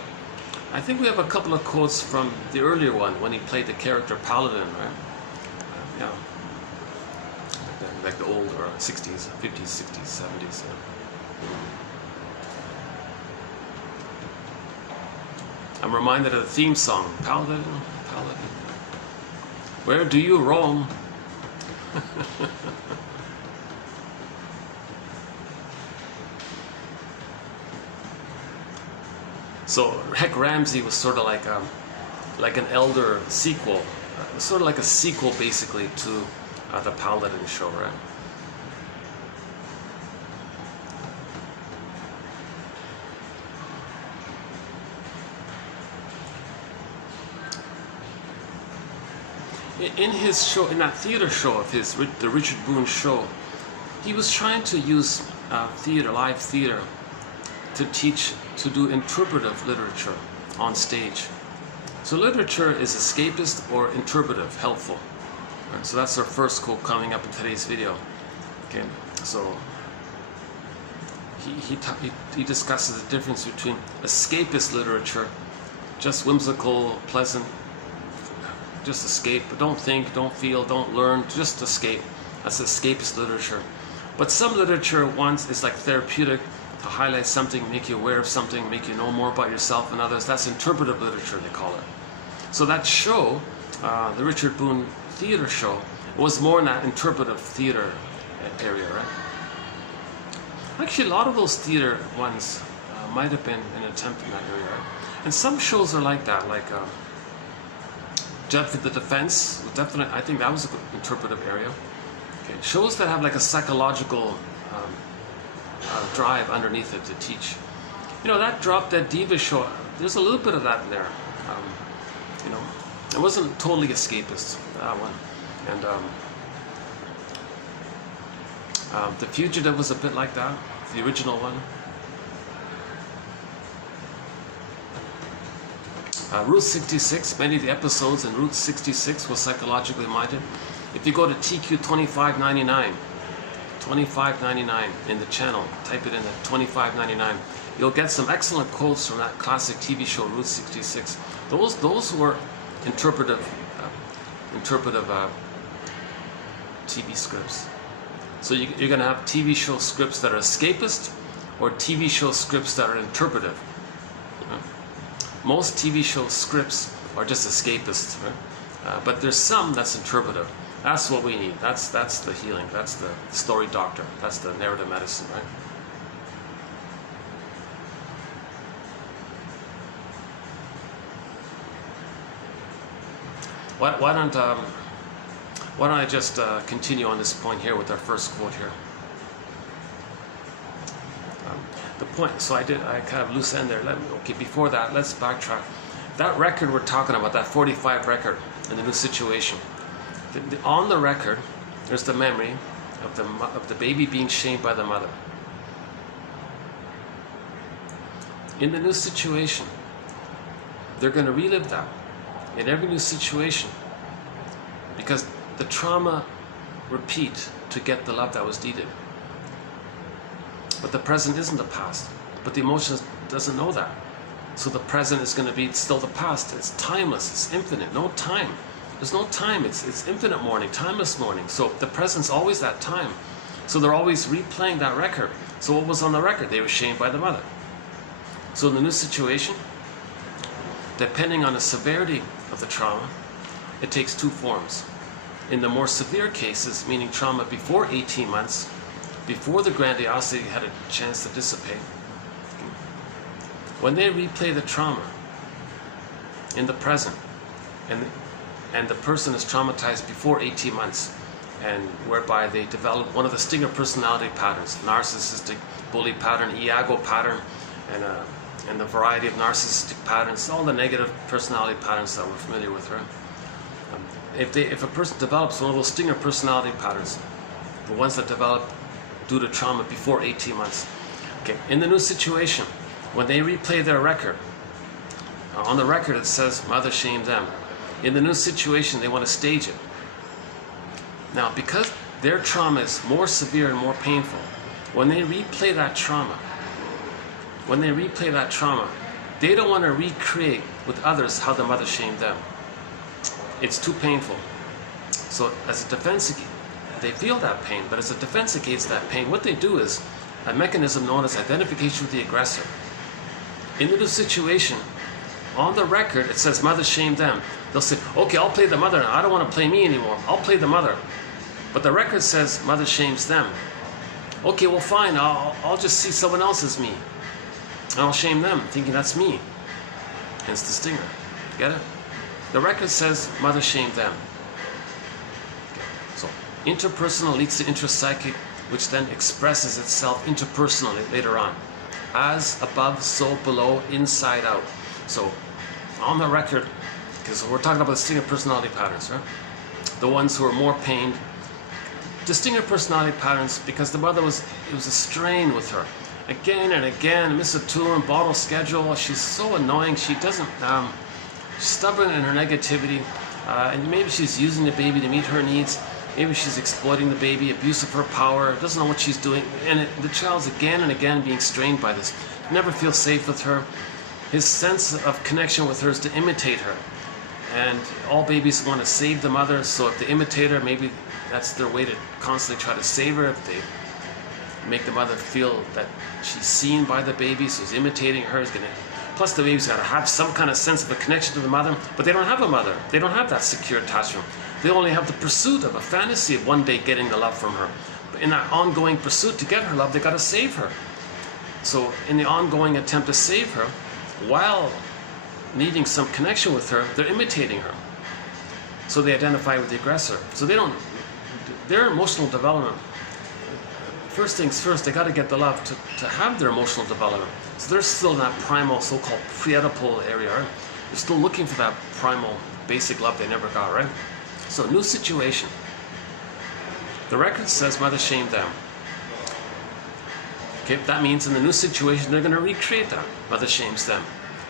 I think we have a couple of quotes from the earlier one when he played the character Paladin, right? Yeah, like the old or 60s, 50s, 60s, 70s. Yeah. I'm reminded of the theme song, Paladin, Paladin. Where do you roam? So Heck Ramsey was sort of like an elder sequel, sort of like a sequel basically to the Paladin show, right? In his show, in that theater show of his, the Richard Boone show, he was trying to use theater, live theater, to teach, to do interpretive literature on stage. So literature is escapist or interpretive, helpful. Right? So that's our first quote coming up in today's video. Okay, so he discusses the difference between escapist literature, just whimsical, pleasant, just escape, but don't think, don't feel, don't learn, just escape. That's escapist literature. But some literature is like therapeutic, to highlight something, make you aware of something, make you know more about yourself and others. That's interpretive literature, they call it. So that show, the Richard Boone theater show, was more in that interpretive theater area, right? Actually, a lot of those theater ones might have been an attempt in that area, right? And some shows are like that, like Judge with the Defense, definitely, I think that was a good interpretive area. Okay. Shows that have like a psychological drive underneath it to teach. You know, that Drop Dead Diva show, there's a little bit of that in there. You know, it wasn't totally escapist, that one. And The Fugitive was a bit like that, the original one. Route 66, many of the episodes in Route 66 were psychologically minded. If you go to TQ 2599 in the channel, type it in at 2599, you'll get some excellent quotes from that classic TV show Route 66. Those were interpretive TV scripts. So you're going to have TV show scripts that are escapist or TV show scripts that are interpretive. Most TV show scripts are just escapist, right? But there's some that's interpretive. That's what we need. That's the healing. That's the story doctor. That's the narrative medicine, right? Why don't I just continue on this point here with our first quote here. The point, so I kind of loose end there. Okay, before that, let's backtrack. That record we're talking about, that 45 record in the new situation. On the record, there's the memory of the baby being shamed by the mother. In the new situation, they're going to relive that in every new situation, because the trauma repeat to get the love that was needed. But the present isn't the past. But the emotion doesn't know that. So the present is going to be still the past. It's timeless. It's infinite. No time. There's no time. It's infinite mourning, timeless mourning. So the present's always that time. So they're always replaying that record. So what was on the record? They were shamed by the mother. So in the new situation, depending on the severity of the trauma, it takes two forms. In the more severe cases, meaning trauma before 18 months, before the grandiosity had a chance to dissipate, when they replay the trauma in the present, and the person is traumatized before 18 months, and whereby they develop one of the stinger personality patterns, narcissistic bully pattern, Iago pattern, and the variety of narcissistic patterns, all the negative personality patterns that we're familiar with, right? if a person develops one of those stinger personality patterns, the ones that develop due to trauma before 18 months, okay, in the new situation, when they replay their record, on the record it says mother shamed them. In the new situation, they want to stage it. Now, because their trauma is more severe and more painful, when they replay that trauma, they don't want to recreate with others how the mother shamed them. It's too painful. So as a defense, they feel that pain, but as a defense against that pain, what they do is a mechanism known as identification with the aggressor. In the new situation, on the record, it says mother shamed them. They'll say, okay, I'll play the mother. I don't want to play me anymore. I'll play the mother. But the record says mother shames them. Okay, well, fine. I'll just see someone else as me. And I'll shame them, thinking that's me. Hence the stinger. Get it? The record says mother shamed them. Okay. So interpersonal leads to intrapsychic, which then expresses itself interpersonally later on. As above, so below, inside out. So on the record, because we're talking about the stinger personality patterns, right? The ones who are more pained. The stinger personality patterns, because the mother it was a strain with her. Again and again, miss a tour and bottle schedule. She's so annoying. She doesn't, she's stubborn in her negativity. And maybe she's using the baby to meet her needs. Maybe she's exploiting the baby, abuse of her power, doesn't know what she's doing. And the child's again and again being strained by this. Never feels safe with her. His sense of connection with her is to imitate her. And all babies want to save the mother, so if they imitate her, maybe that's their way to constantly try to save her. If they make the mother feel that she's seen by the baby, so he's imitating her. Plus the baby's got to have some kind of sense of a connection to the mother, but they don't have a mother. They don't have that secure attachment. They only have the pursuit of a fantasy of one day getting the love from her. But in that ongoing pursuit to get her love, they got to save her. So in the ongoing attempt to save her, while needing some connection with her, they're imitating her. So they identify with the aggressor. So their emotional development, first things first, they got to get the love to have their emotional development. So they're still in that primal, so-called pre-Oedipal area, right? They're still looking for that primal, basic love they never got, right? So new situation. The record says mother shamed them. Okay, that means in the new situation, they're going to recreate that. Mother shames them.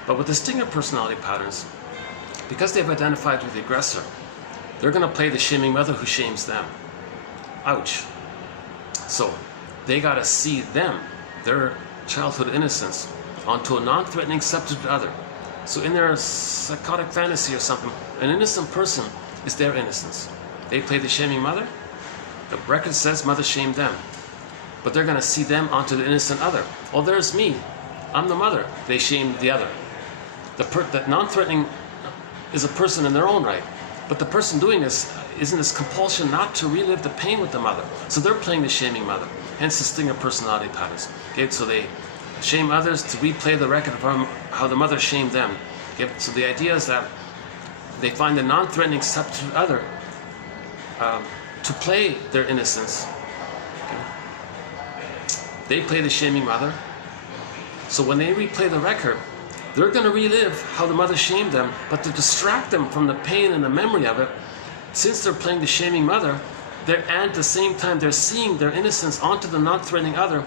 But with the stinger personality patterns, because they've identified with the aggressor, they're going to play the shaming mother who shames them. Ouch. So they got to see them, their childhood innocence, onto a non-threatening substitute other. So in their psychotic fantasy or something, an innocent person is their innocence. They play the shaming mother. The record says mother shamed them. But they're going to see them onto the innocent other. Oh, there's me. I'm the mother. They shamed the other. The non-threatening is a person in their own right. But the person doing this is in this compulsion not to relive the pain with the mother. So they're playing the shaming mother. Hence the stinger personality patterns. Okay, so they shame others to replay the record of how the mother shamed them. Okay, so the idea is that they find a non-threatening substitute other to play their innocence. They play the shaming mother. So when they replay the record, they're going to relive how the mother shamed them, but to distract them from the pain and the memory of it, since they're playing the shaming mother, and at the same time they're seeing their innocence onto the non-threatening other,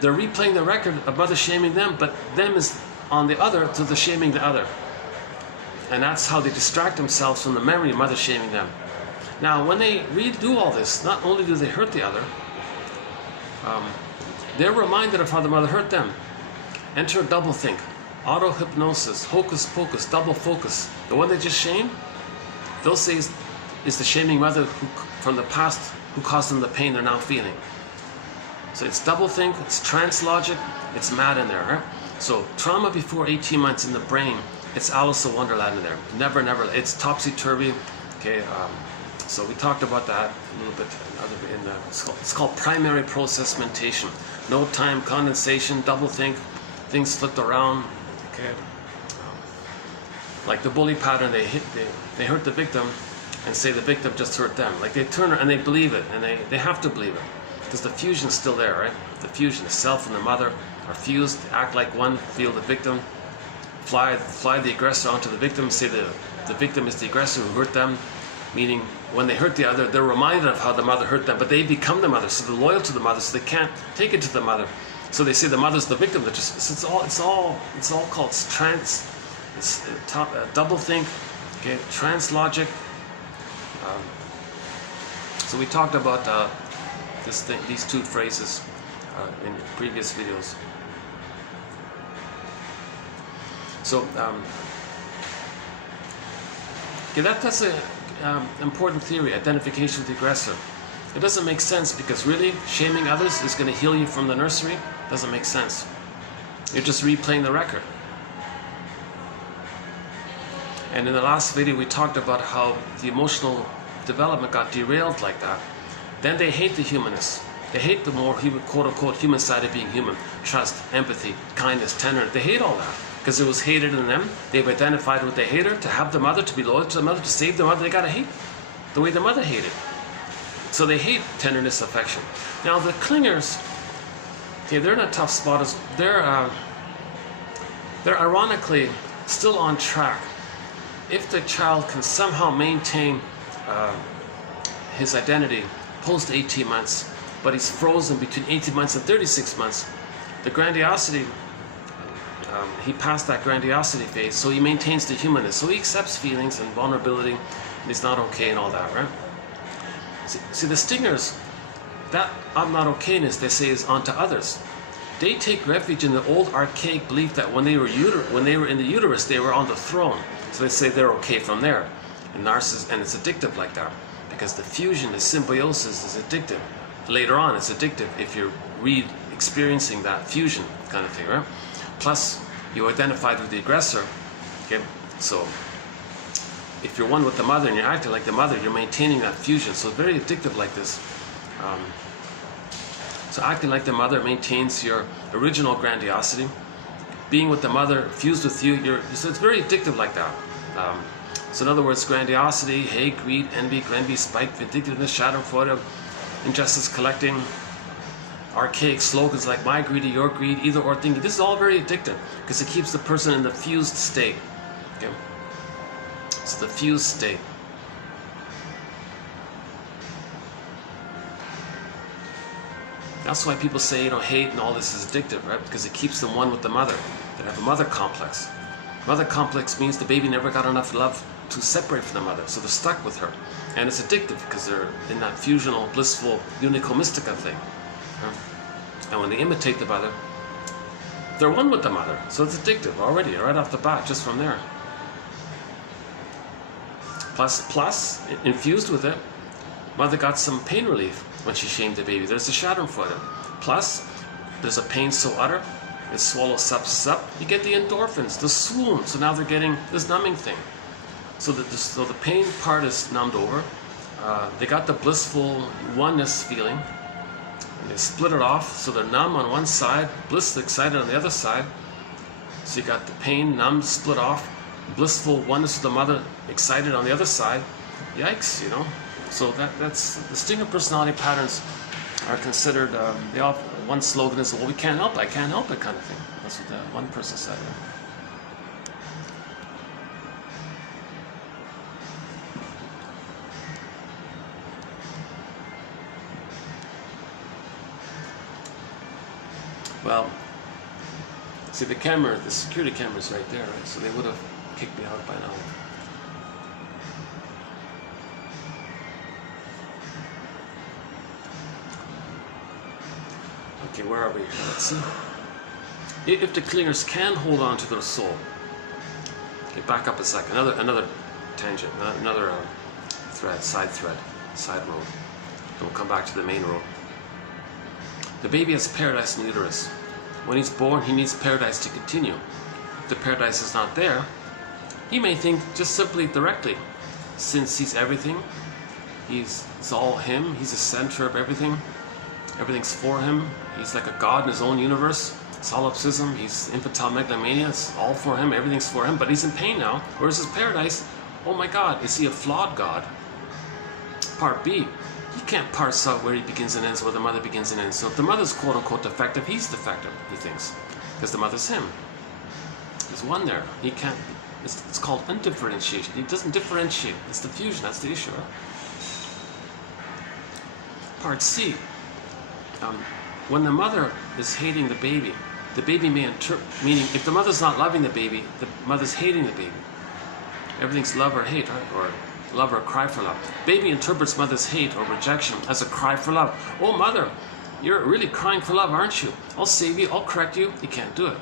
they're replaying the record of mother shaming them, but them is on the other to the shaming the other. And that's how they distract themselves from the memory of mother shaming them. Now, when they redo all this, not only do they hurt the other, they're reminded of how the mother hurt them. Enter double think, auto-hypnosis, hocus pocus, double focus. The one they just shamed, they'll say is the shaming mother from the past who caused them the pain they're now feeling. So it's double think, it's trance logic, it's mad in there, right? So trauma before 18 months in the brain, it's Alice in Wonderland in there. Never, it's topsy-turvy. Okay, so we talked about that a little bit. It's called primary process mentation. No time condensation, double think, things flipped around. Okay, like the bully pattern, they hurt the victim and say the victim just hurt them. Like they turn and they believe it, and they have to believe it because the fusion's still there, right? The fusion, the self and the mother are fused, act like one, feel the victim, fly the aggressor onto the victim, say the victim is the aggressor who hurt them. meaning when they hurt the other, they're reminded of how the mother hurt them, but they become the mother, so they're loyal to the mother, so they can't take it to the mother. So they say the mother's the victim. It's all called double think, okay, trans logic. So we talked about these two phrases in previous videos. So okay, that's an important theory, identification with the aggressor. It doesn't make sense because really shaming others is going to heal you from the nursery. Doesn't make sense. You're just replaying the record. And in the last video we talked about how the emotional development got derailed like that. Then they hate the humanists. They hate the more human, quote-unquote human side of being human. Trust, empathy, kindness, tenderness. They hate all that because it was hated in them. They've identified with the hater. To have the mother, to be loyal to the mother, to save the mother, they gotta hate the way the mother hated. So they hate tenderness, affection. Now the clingers, okay, they're in a tough spot. They're ironically still on track. If the child can somehow maintain his identity post 18 months, but he's frozen between 18 months and 36 months, the grandiosity, he passed that grandiosity phase, so he maintains the humanness. So he accepts feelings and vulnerability, and he's not okay and all that, right? See, the stingers, that I'm not okayness, they say, is onto others. They take refuge in the old archaic belief that when they were in the uterus, they were on the throne. So they say they're okay from there. And it's addictive like that, because the fusion, the symbiosis is addictive. Later on, it's addictive if you're experiencing that fusion kind of thing, right? Plus, you identified with the aggressor, okay? So, if you're one with the mother and you're acting like the mother, you're maintaining that fusion. So, it's very addictive like this. So, acting like the mother maintains your original grandiosity. Being with the mother, fused with you, so it's very addictive like that. So in other words, grandiosity, hate, greed, envy, spite, vindictiveness, schadenfreude, injustice, collecting, archaic slogans like my greedy, your greed, either or thinking. This is all very addictive because it keeps the person in the fused state. Okay? It's the fused state. That's why people say, hate and all this is addictive, right? Because it keeps them one with the mother. They have a mother complex. Mother complex means the baby never got enough love to separate from the mother, so they're stuck with her. And it's addictive because they're in that fusional, blissful, unico mystica thing. Right? And when they imitate the mother, they're one with the mother. So it's addictive already, right off the bat, just from there. Plus, infused with it, mother got some pain relief when she shamed the baby. There's the schadenfreude. Plus, there's a pain so utter, it swallows up. You get the endorphins, the swoon. So now they're getting this numbing thing. So the pain part is numbed over. They got the blissful oneness feeling. And they split it off, so they're numb on one side, blissful excited on the other side. So you got the pain, numbed, split off, blissful oneness with the mother, excited on the other side. Yikes, So that's the stinger personality patterns are considered. One slogan is, "Well, we can't help it. I can't help it," kind of thing. That's what one person said. Well, see the security camera's right there, right? So they would have kicked me out by now. Okay, where are we? Let's see. If the clingers can hold on to their soul. Okay, back up a second. Another tangent, another side road. Then we'll come back to the main road. The baby has paradise in the uterus. When he's born, he needs paradise to continue. If the paradise is not there, he may think just simply directly, since he's everything, it's all him, he's the center of everything. Everything's for him. He's like a god in his own universe. Solipsism, he's infantile megalomania. It's all for him. Everything's for him. But he's in pain now. Where's his paradise? Oh my God, is he a flawed god? Part B, he can't parse out where he begins and ends, where the mother begins and ends. So if the mother's quote unquote defective, he's defective, he thinks. Because the mother's him. There's one there. He can't. It's called undifferentiation. It doesn't differentiate. It's the fusion. That's the issue. Right? Part C. When the mother is hating the baby may interpret, meaning if the mother's not loving the mother's hating the baby. Everything's love or hate, right? Or love or cry for love. Baby interprets mother's hate or rejection as a cry for love. Oh, mother, you're really crying for love, aren't you? I'll save you, I'll correct you. You can't do it.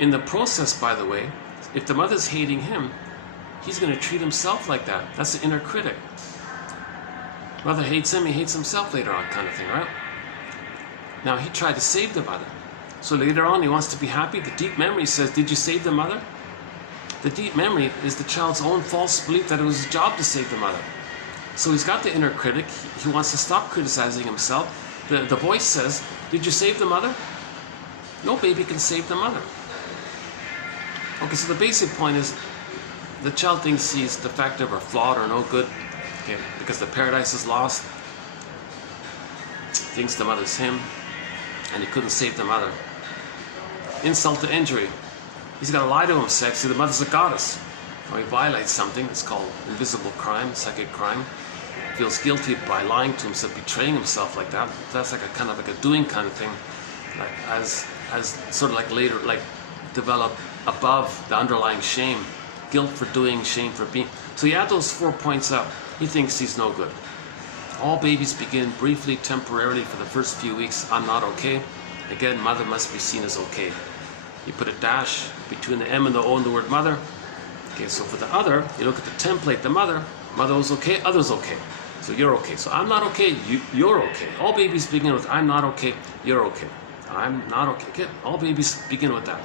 In the process, by the way, if the mother's hating him, he's going to treat himself like that. That's the inner critic. Mother hates him, he hates himself later on, kind of thing, right? Now, he tried to save the mother. So later on, he wants to be happy. The deep memory says, did you save the mother? The deep memory is the child's own false belief that it was his job to save the mother. So he's got the inner critic. He wants to stop criticizing himself. The voice says, did you save the mother? No baby can save the mother. Okay, so the basic point is the child thinks he's defective or flawed or no good, okay, because the paradise is lost. Thinks the mother's him, and he couldn't save the mother. Insult to injury. He's got to lie to himself. See, the mother's a goddess. Or he violates something. It's called invisible crime, psychic crime. Feels guilty by lying to himself, betraying himself like that. That's like a kind of like a doing kind of thing, like as sort of like later like develop above the underlying shame, guilt for doing, shame for being. So you add those 4 points up. He thinks he's no good. All babies begin briefly, temporarily for the first few weeks. I'm not okay. Again, mother must be seen as okay. You put a dash between the M and the O in the word mother. Okay, so for the other, you look at the template, the mother was okay, other's okay. So you're okay. So I'm not okay, you're okay. All babies begin with I'm not okay, you're okay. I'm not okay. Okay, all babies begin with that.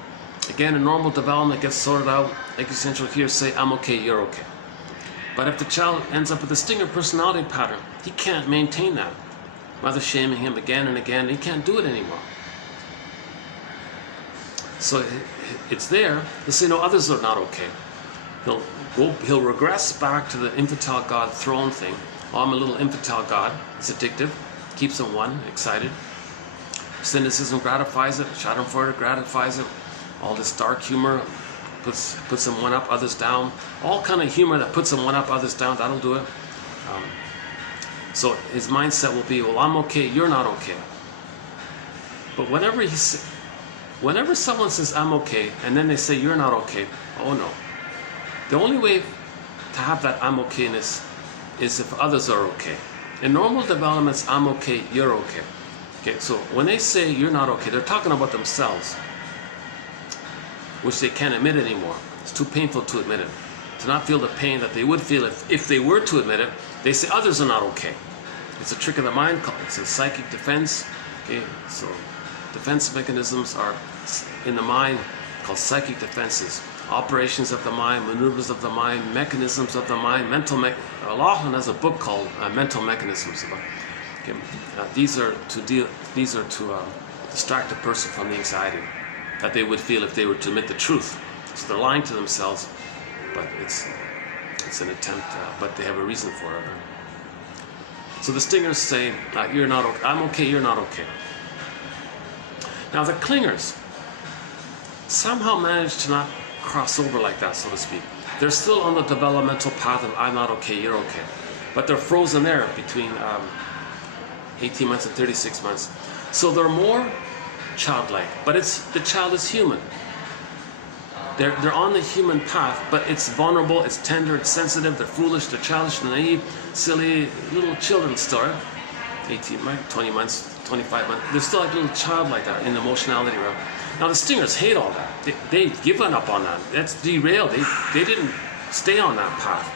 Again, in normal development, it gets sorted out. Existential here say I'm okay, you're okay. But if the child ends up with a stinger personality pattern, he can't maintain that. Mother shaming him again and again, he can't do it anymore. So it's there. He'll say, no, others are not okay. He'll regress back to the infantile God throne thing. Oh, I'm a little infantile God. It's addictive. Keeps him excited. Cynicism gratifies it. Schadenfreude gratifies it. All this dark humor puts him one up, others down. All kind of humor that puts him one up, others down, that'll do it. So his mindset will be, well, I'm okay, you're not okay. But whenever someone says, I'm okay, and then they say, you're not okay, oh no. The only way to have that I'm okayness is if others are okay. In normal developments, I'm okay, you're okay. Okay, so when they say you're not okay, they're talking about themselves, which they can't admit anymore. It's too painful to admit it. To not feel the pain that they would feel if they were to admit it, they say others are not okay. It's a trick of the mind, it's a psychic defense. Okay, so defense mechanisms are in the mind called psychic defenses. Operations of the mind, maneuvers of the mind, mechanisms of the mind, Lachlan has a book called Mental Mechanisms. Okay, these are to distract a person from the anxiety that they would feel if they were to admit the truth. So they're lying to themselves, but it's an attempt, but they have a reason for it. So the stingers say, you're not okay, I'm okay, you're not okay. Now the clingers somehow manage to not cross over like that, so to speak. They're still on the developmental path of I'm not okay, you're okay. But they're frozen there between 18 months and 36 months. So they're more childlike, but the child is human. They're on the human path, but it's vulnerable, it's tender, it's sensitive, they're foolish, they're childish, they're naive, silly, little children still. 18 months, 20 months, 25 months. They're still like a little child like that in the emotionality realm. Now the stingers hate all that. They've given up on that. That's derailed. They didn't stay on that path.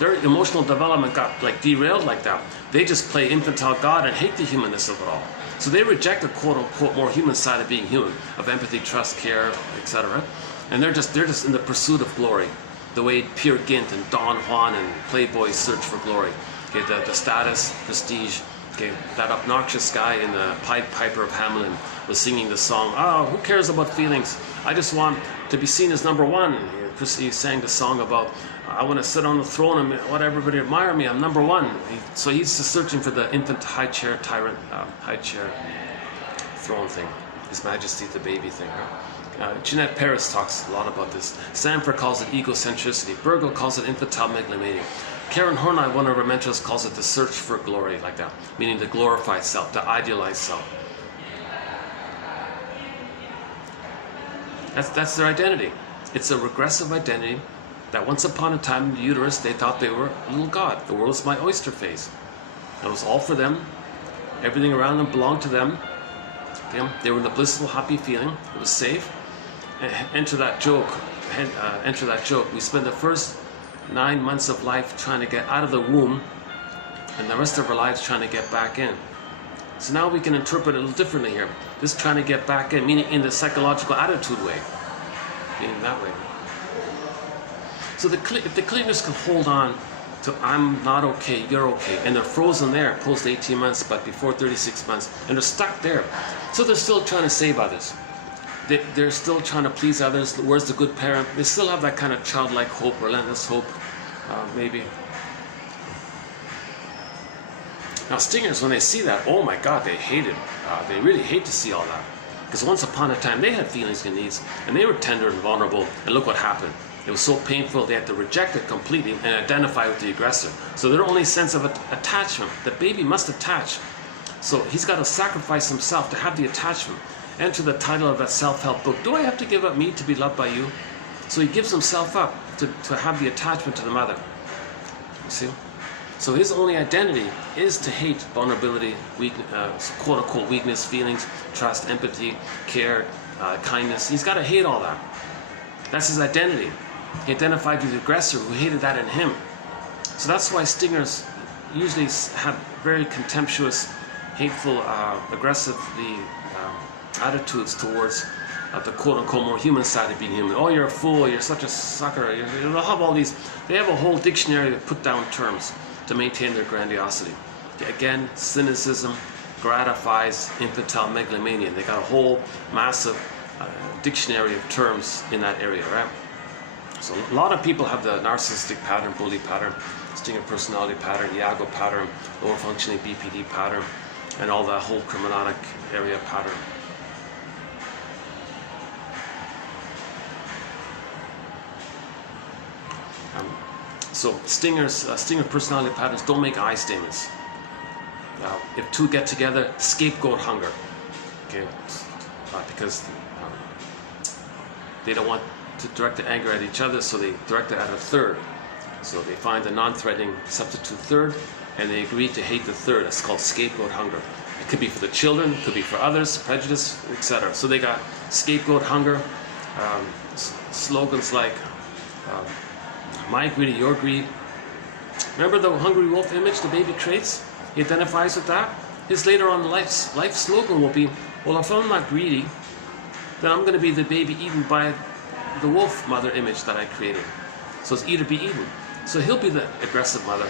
Their emotional development got like derailed like that. They just play infantile God and hate the humanness of it all. So they reject the quote unquote more human side of being human, of empathy, trust, care, etc. And they're just in the pursuit of glory, the way Peer Gynt and Don Juan and Playboy search for glory. Okay, the status, prestige. Okay, that obnoxious guy in the Pied Piper of Hamelin was singing the song, oh, who cares about feelings? I just want to be seen as number one. He sang the song about, I want to sit on the throne and let everybody admire me, I'm number one. So he's just searching for the infant high chair tyrant, high chair throne thing. His Majesty the baby thing, right? Jeanette Paris talks a lot about this. Sanford calls it egocentricity. Burgle calls it infantile megalomania. Karen Horney, one of our mentors, calls it the search for glory, like that, meaning the glorified self, the idealized self. That's their identity. It's a regressive identity that once upon a time in the uterus they thought they were a little god. The world was my oyster face. It was all for them. Everything around them belonged to them. Okay? They were in the blissful, happy feeling. It was safe. Enter that joke. Enter that joke. We spend the first 9 months of life trying to get out of the womb, and the rest of our lives trying to get back in. So now we can interpret it a little differently here. This trying to get back in, meaning in the psychological attitude way, meaning that way. So if the cleaners can hold on to I'm not okay, you're okay, and they're frozen there post 18 months, but before 36 months, and they're stuck there. So they're still trying to save others. They're still trying to please others. Where's the good parent? They still have that kind of childlike hope, relentless hope, maybe. Now stingers, when they see that, oh my God, they hate it. They really hate to see all that. Because once upon a time, they had feelings and needs, and they were tender and vulnerable, and look what happened. It was so painful, they had to reject it completely and identify with the aggressor. So their only sense of attachment, the baby must attach. So he's got to sacrifice himself to have the attachment. Enter the title of that self-help book, Do I Have to Give Up Me to Be Loved by You? So he gives himself up to have the attachment to the mother. You see? So his only identity is to hate vulnerability, quote-unquote weakness, feelings, trust, empathy, care, kindness. He's got to hate all that. That's his identity. He identified with the aggressor who hated that in him. So that's why stingers usually have very contemptuous, hateful, aggressively attitudes towards the quote-unquote more human side of being human. Oh, you're a fool, you're such a sucker. They'll have all these, they have a whole dictionary of put-down terms to maintain their grandiosity. Again, cynicism gratifies infantile megalomania. They got a whole massive dictionary of terms in that area, right? So a lot of people have the narcissistic pattern, bully pattern, stinger personality pattern, Iago pattern, lower functioning BPD pattern, and all that whole criminalic area pattern. So stinger personality patterns don't make I statements. If two get together, scapegoat hunger. Okay, because they don't want to direct the anger at each other, so they direct it at a third. So they find a non-threatening substitute third, and they agree to hate the third. That's called scapegoat hunger. It could be for the children, it could be for others, prejudice, etc. So they got scapegoat hunger, slogans like my greed, your greed. Remember the hungry wolf image the baby creates? He identifies with that. His later on life slogan will be, well, if I'm not greedy, then I'm going to be the baby eaten by the wolf mother image that I created. So it's eat or be eaten. So he'll be the aggressive mother.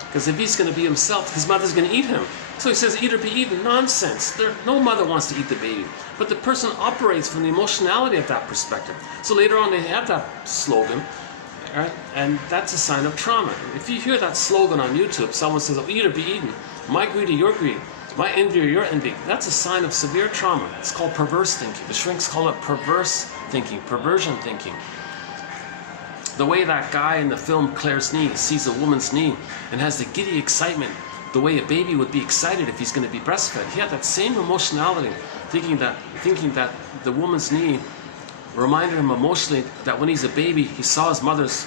Because if he's going to be himself, his mother's going to eat him. So he says eat or be eaten. Nonsense. No mother wants to eat the baby. But the person operates from the emotionality of that perspective. So later on they have that slogan. Right? And that's a sign of trauma. If you hear that slogan on YouTube, someone says, oh, eat or be eaten, my greed or your greed, my envy or your envy, that's a sign of severe trauma. It's called perverse thinking. The shrinks call it perverse thinking, perversion thinking. The way that guy in the film Claire's Knee sees a woman's knee and has the giddy excitement, the way a baby would be excited if he's going to be breastfed. He had that same emotionality, thinking that the woman's knee reminded him emotionally that when he's a baby, he saw his mother's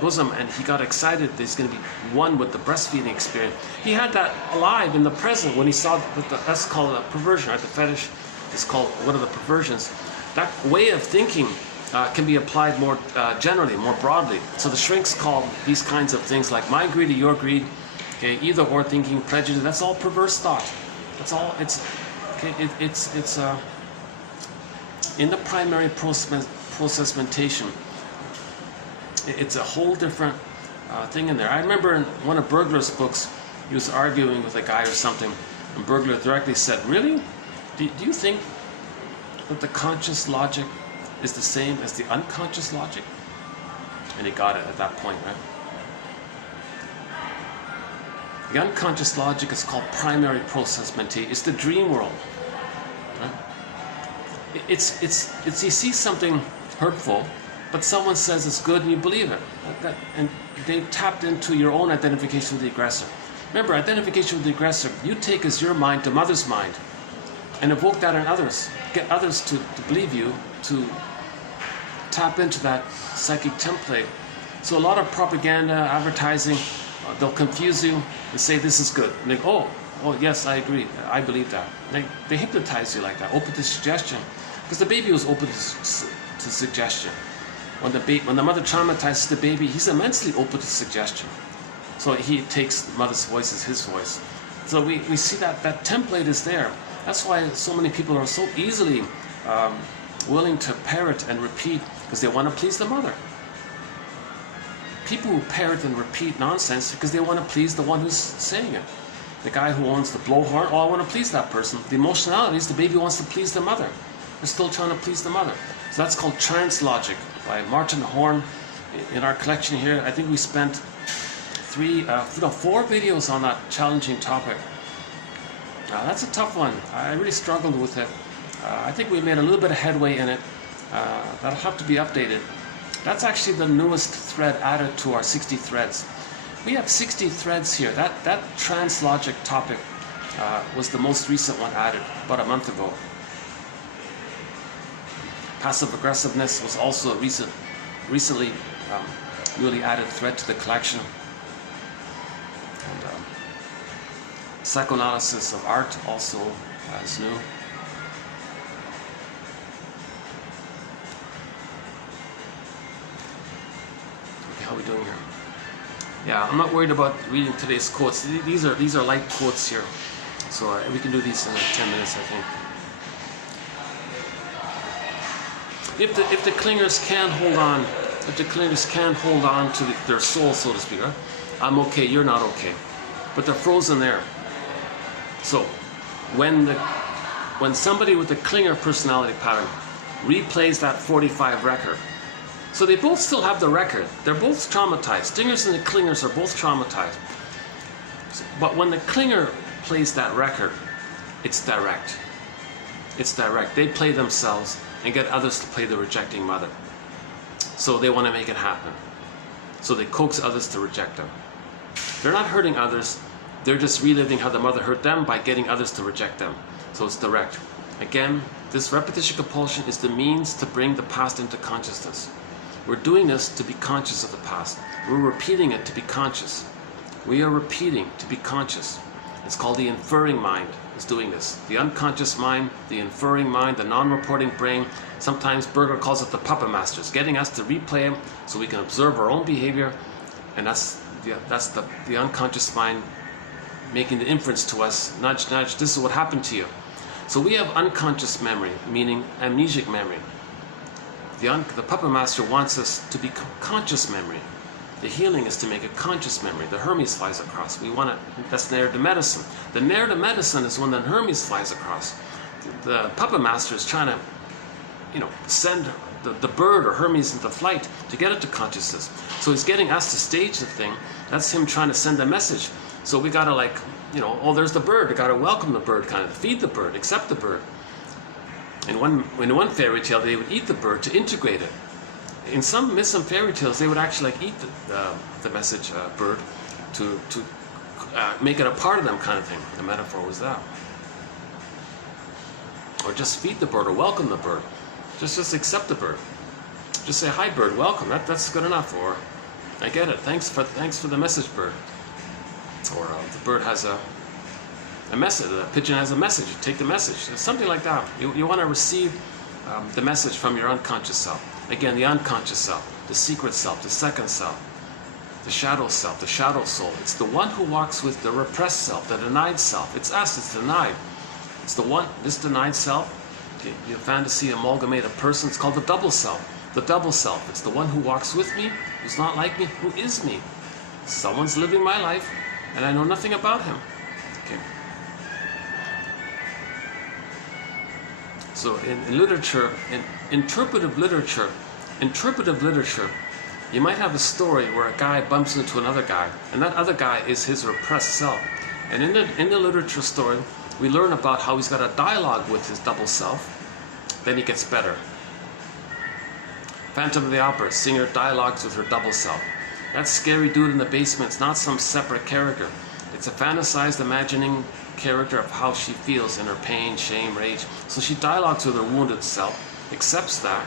bosom and he got excited that he's going to be one with the breastfeeding experience. He had that alive in the present when he saw that's called a perversion, right? The fetish is called one of the perversions. That way of thinking can be applied more generally, more broadly. So the shrinks call these kinds of things like my greed or your greed, okay, either or thinking, prejudice, that's all perverse thought. That's all, it's in the primary process mentation, it's a whole different thing in there. I remember in one of Bergler's books, he was arguing with a guy or something, and Bergler directly said, really? Do you think that the conscious logic is the same as the unconscious logic? And he got it at that point, right? The unconscious logic is called primary process mentation. It's the dream world. Right? it's you see something hurtful, but someone says it's good and you believe it. And they tapped into your own identification with the aggressor. Remember, identification with the aggressor, you take as your mind to mother's mind and evoke that in others. Get others to believe you, to tap into that psychic template. So a lot of propaganda, advertising, they'll confuse you and say this is good. And they go, oh yes, I agree, I believe that. They hypnotize you like that, open to suggestion. Because the baby was open to suggestion. When the mother traumatizes the baby, he's immensely open to suggestion. So he takes the mother's voice as his voice. So we see that template is there. That's why so many people are so easily willing to parrot and repeat, because they want to please the mother. People who parrot and repeat nonsense because they want to please the one who's saying it. The guy who owns the blowhorn, oh, I want to please that person. The emotionality is the baby wants to please the mother. They're still trying to please the mother. So that's called trance logic by Martin Horn. In our collection here, I think we spent 4 videos on that challenging topic. That's a tough one. I really struggled with it. I think we made a little bit of headway in it. That'll have to be updated. That's actually the newest thread added to our 60 threads. We have 60 threads here. That trance logic topic was the most recent one added about a month ago. Passive aggressiveness was also a recently newly added thread to the collection. And psychoanalysis of art also is new. Okay, how are we doing here? Yeah, I'm not worried about reading today's quotes. These are light quotes here, so we can do these in 10 minutes, I think. If the clingers can hold on, to their soul, so to speak, right? I'm okay, you're not okay, but they're frozen there. So when somebody with a clinger personality pattern replays that 45 record, so they both still have the record. They're both traumatized. Stingers and the clingers are both traumatized. But when the clinger plays that record, it's direct. It's direct. They play themselves and get others to play the rejecting mother. So they want to make it happen. So they coax others to reject them. They're not hurting others. They're just reliving how the mother hurt them by getting others to reject them. So it's direct. Again, this repetition compulsion is the means to bring the past into consciousness. We're doing this to be conscious of the past. We're repeating it to be conscious. We are repeating to be conscious. It's called the inferring mind is doing this. The unconscious mind, the inferring mind, the non-reporting brain. Sometimes Berger calls it the puppet masters, getting us to replay them so we can observe our own behavior. And that's the unconscious mind making the inference to us, nudge, nudge, this is what happened to you. So we have unconscious memory, meaning amnesic memory. The puppet master wants us to be conscious memory. The healing is to make a conscious memory. The Hermes flies across. That's narrative medicine. The narrative medicine is when the Hermes flies across. The puppet master is trying to, send the bird or Hermes into flight to get it to consciousness. So he's getting us to stage the thing. That's him trying to send a message. So we gotta oh, there's the bird. We gotta welcome the bird, kind of feed the bird, accept the bird. In one fairy tale, they would eat the bird to integrate it. In some fairy tales, they would actually eat the message bird to make it a part of them, kind of thing. The metaphor was that. Or just feed the bird or welcome the bird. Just accept the bird. Just say, hi bird, welcome. That's good enough. Or I get it. Thanks for the message, bird. Or the bird has a message. The pigeon has a message. You take the message. Something like that. You want to receive the message from your unconscious self. Again, the unconscious self, the secret self, the second self, the shadow self, the shadow soul. It's the one who walks with the repressed self, the denied self. It's us. It's denied. It's the one. This denied self. Your fantasy amalgamate of person. It's called the double self. The double self. It's the one who walks with me, who's not like me, who is me. Someone's living my life, and I know nothing about him. Okay. So in literature, in interpretive literature, you might have a story where a guy bumps into another guy, and that other guy is his repressed self. And in the literature story, we learn about how he's got a dialogue with his double self, Then he gets better. Phantom of the Opera, singer dialogues with her double self. That scary dude in the basement's not some separate character. It's a fantasized imagining character of how she feels in her pain, shame, rage. So she dialogues with her wounded self, accepts that,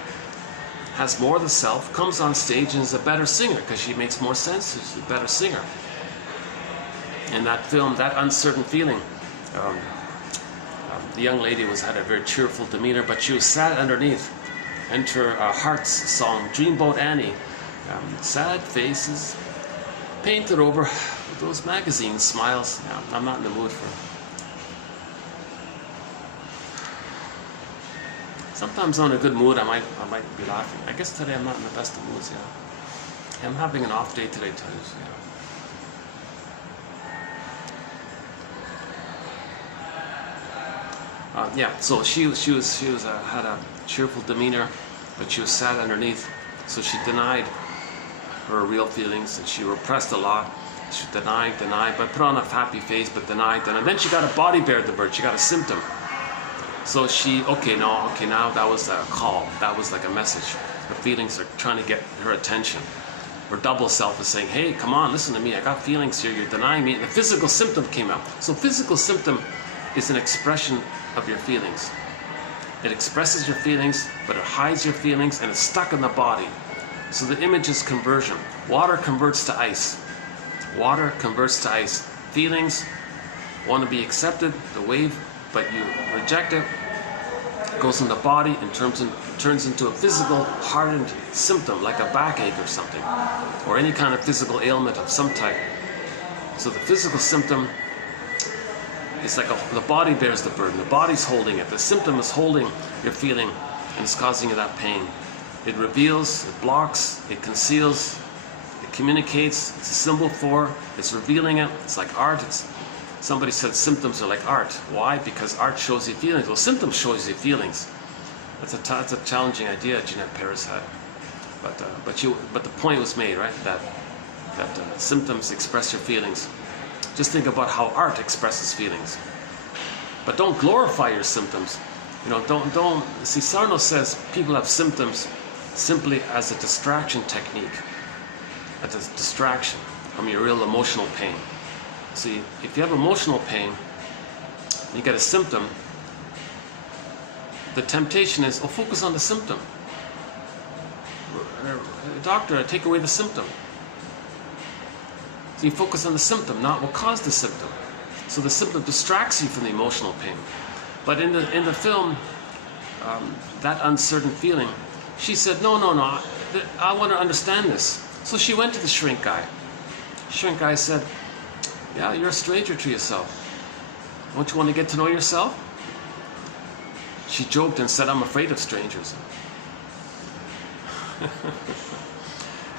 has more of the self, comes on stage and is a better singer because she makes more sense. She's a better singer. In that film, that uncertain feeling, the young lady had a very cheerful demeanor, but she was sad underneath. Enter Heart's song, Dreamboat Annie. Sad faces, painted over with those magazine smiles. I'm not in the mood for it. Sometimes I'm in a good mood, I might be laughing. I guess today I'm not in the best of moods, yeah. I'm having an off day today too, yeah. So she had a cheerful demeanor, but she was sad underneath. So she denied her real feelings, and she repressed a lot. She denied, but put on a happy face, but denied. And then she got a body bear the bird. She got a symptom. So she, now that was a call. That was like a message. Her feelings are trying to get her attention. Her double self is saying, hey, come on, listen to me. I got feelings here. You're denying me. And the physical symptom came out. So physical symptom is an expression of your feelings. It expresses your feelings, but it hides your feelings, and it's stuck in the body. So the image is conversion. Water converts to ice. Water converts to ice. Feelings want to be accepted, the wave, but you reject it. It goes in the body and turns into a physical hardened symptom, like a backache or something, or any kind of physical ailment of some type. So the physical symptom is like the body bears the burden. The body's holding it. The symptom is holding your feeling, and it's causing you that pain. It reveals, it blocks, it conceals, it communicates. It's a symbol for, it's revealing it. It's like art. Somebody said symptoms are like art. Why? Because art shows you feelings. Well, symptoms shows you feelings. That's a challenging idea Jeanette Paris had. But the point was made, right? That symptoms express your feelings. Just think about how art expresses feelings. But don't glorify your symptoms. Don't see, Sarno says people have symptoms simply as a distraction technique, as a distraction from your real emotional pain. See, if you have emotional pain, you get a symptom, the temptation is, focus on the symptom. Doctor, take away the symptom. So you focus on the symptom, not what caused the symptom. So the symptom distracts you from the emotional pain. But in the film, that uncertain feeling, she said, no, I want to understand this. So she went to the shrink guy. Shrink guy said, yeah, you're a stranger to yourself. Don't you want to get to know yourself? She joked and said, I'm afraid of strangers.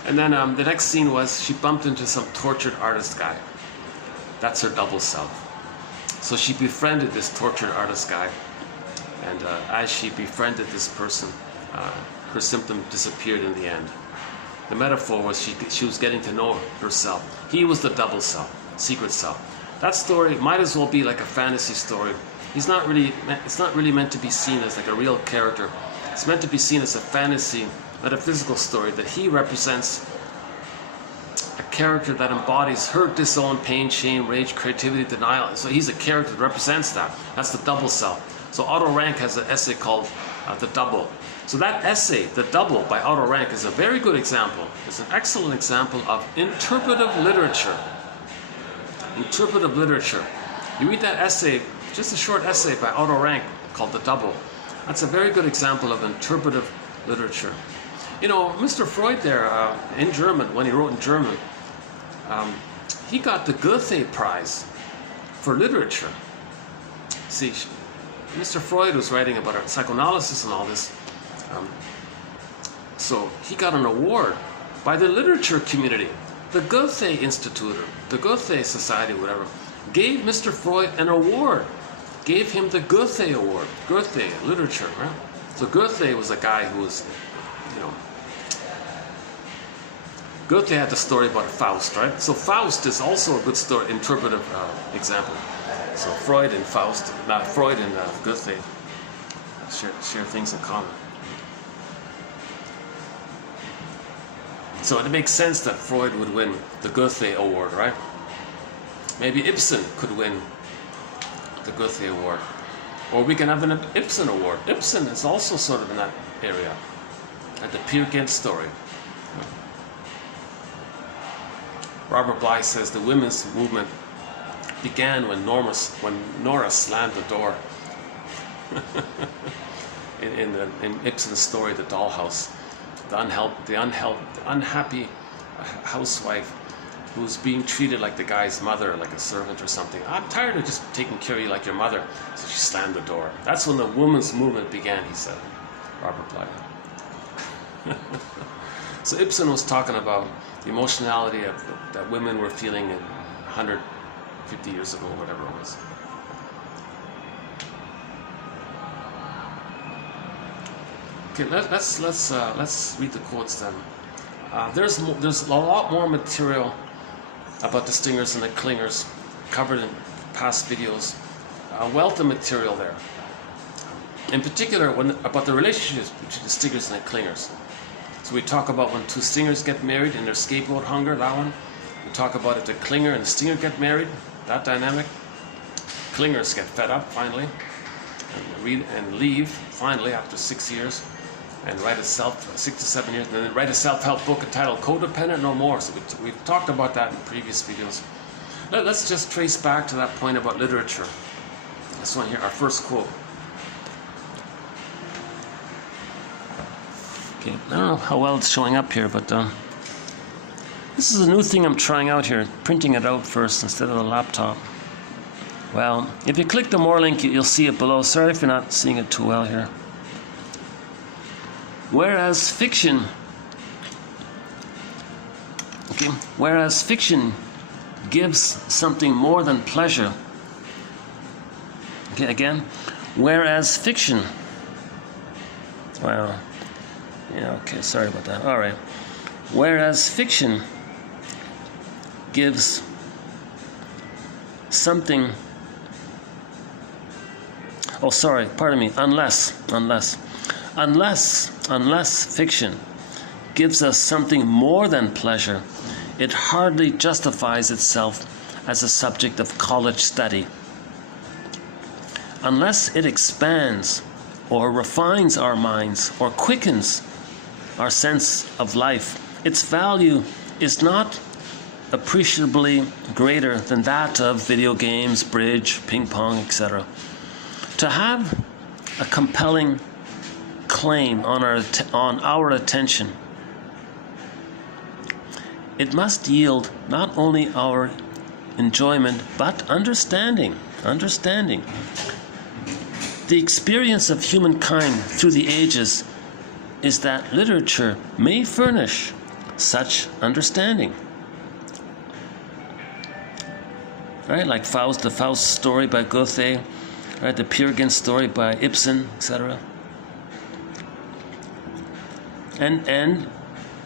And then the next scene was she bumped into some tortured artist guy. That's her double self. So she befriended this tortured artist guy. And as she befriended this person, her symptom disappeared in the end. The metaphor was she was getting to know herself. He was the double self, secret self. That story might as well be like a fantasy story. It's not really meant to be seen as like a real character. It's meant to be seen as a fantasy, metaphysical story that he represents a character that embodies her disowned pain, shame, rage, creativity, denial. So he's a character that represents that. That's the double self. So Otto Rank has an essay called The Double. So that essay, The Double, by Otto Rank, is a very good example. It's an excellent example of interpretive literature. Interpretive literature. You read that essay, just a short essay by Otto Rank called The Double. That's a very good example of interpretive literature. Mr. Freud there, in German, when he wrote in German, he got the Goethe Prize for literature. See, Mr. Freud was writing about psychoanalysis and all this. So he got an award by the literature community. The Goethe Institute, or the Goethe Society, whatever, gave Mr. Freud an award. Gave him the Goethe Award. Goethe, literature, right? So Goethe was a guy who was, Goethe had the story about Faust, right? So Faust is also a good story, interpretive example. So Freud and Faust, not Freud and Goethe. share things in common. So it makes sense that Freud would win the Goethe Award, right? Maybe Ibsen could win the Goethe Award. Or we can have an Ibsen Award. Ibsen is also sort of in that area. Like the Peer Gynt story. Robert Bly says the women's movement began when Nora slammed the door in Ibsen's story, The Dollhouse. The unhappy housewife who's being treated like the guy's mother, like a servant or something. I'm tired of just taking care of you like your mother. So she slammed the door. That's when the women's movement began, he said. Robert Bly. So Ibsen was talking about the emotionality that women were feeling in 150 years ago, whatever it was. Okay, let's read the quotes then. There's a lot more material about the stingers and the clingers covered in past videos. A wealth of material there. In particular, about the relationships between the stingers and the clingers. So we talk about when two stingers get married and their scapegoat hunger, that one. We talk about if the clinger and the stinger get married, that dynamic. Clingers get fed up finally and leave finally after 6 years and write 6 to 7 years, and then write a self-help book entitled Codependent No More. So we've talked about that in previous videos. Let's just trace back to that point about literature. This one here, our first quote. Okay, I don't know how well it's showing up here, but this is a new thing I'm trying out here, printing it out first instead of the laptop. Well, if you click the more link, you'll see it below. Sorry if you're not seeing it too well here. Whereas fiction gives something more than pleasure. Okay, again, whereas fiction, well, yeah, okay, sorry about that. All right. Whereas fiction gives something, oh, sorry, pardon me, unless fiction gives us something more than pleasure, it hardly justifies itself as a subject of college study. Unless it expands or refines our minds or quickens our sense of life, its value is not appreciably greater than that of video games, bridge, ping-pong, etc. To have a compelling claim on our attention, it must yield not only our enjoyment but understanding. The experience of humankind through the ages is that literature may furnish such understanding. Right, like Faust, the Faust story by Goethe, right, the Peer Gynt story by Ibsen, etc. And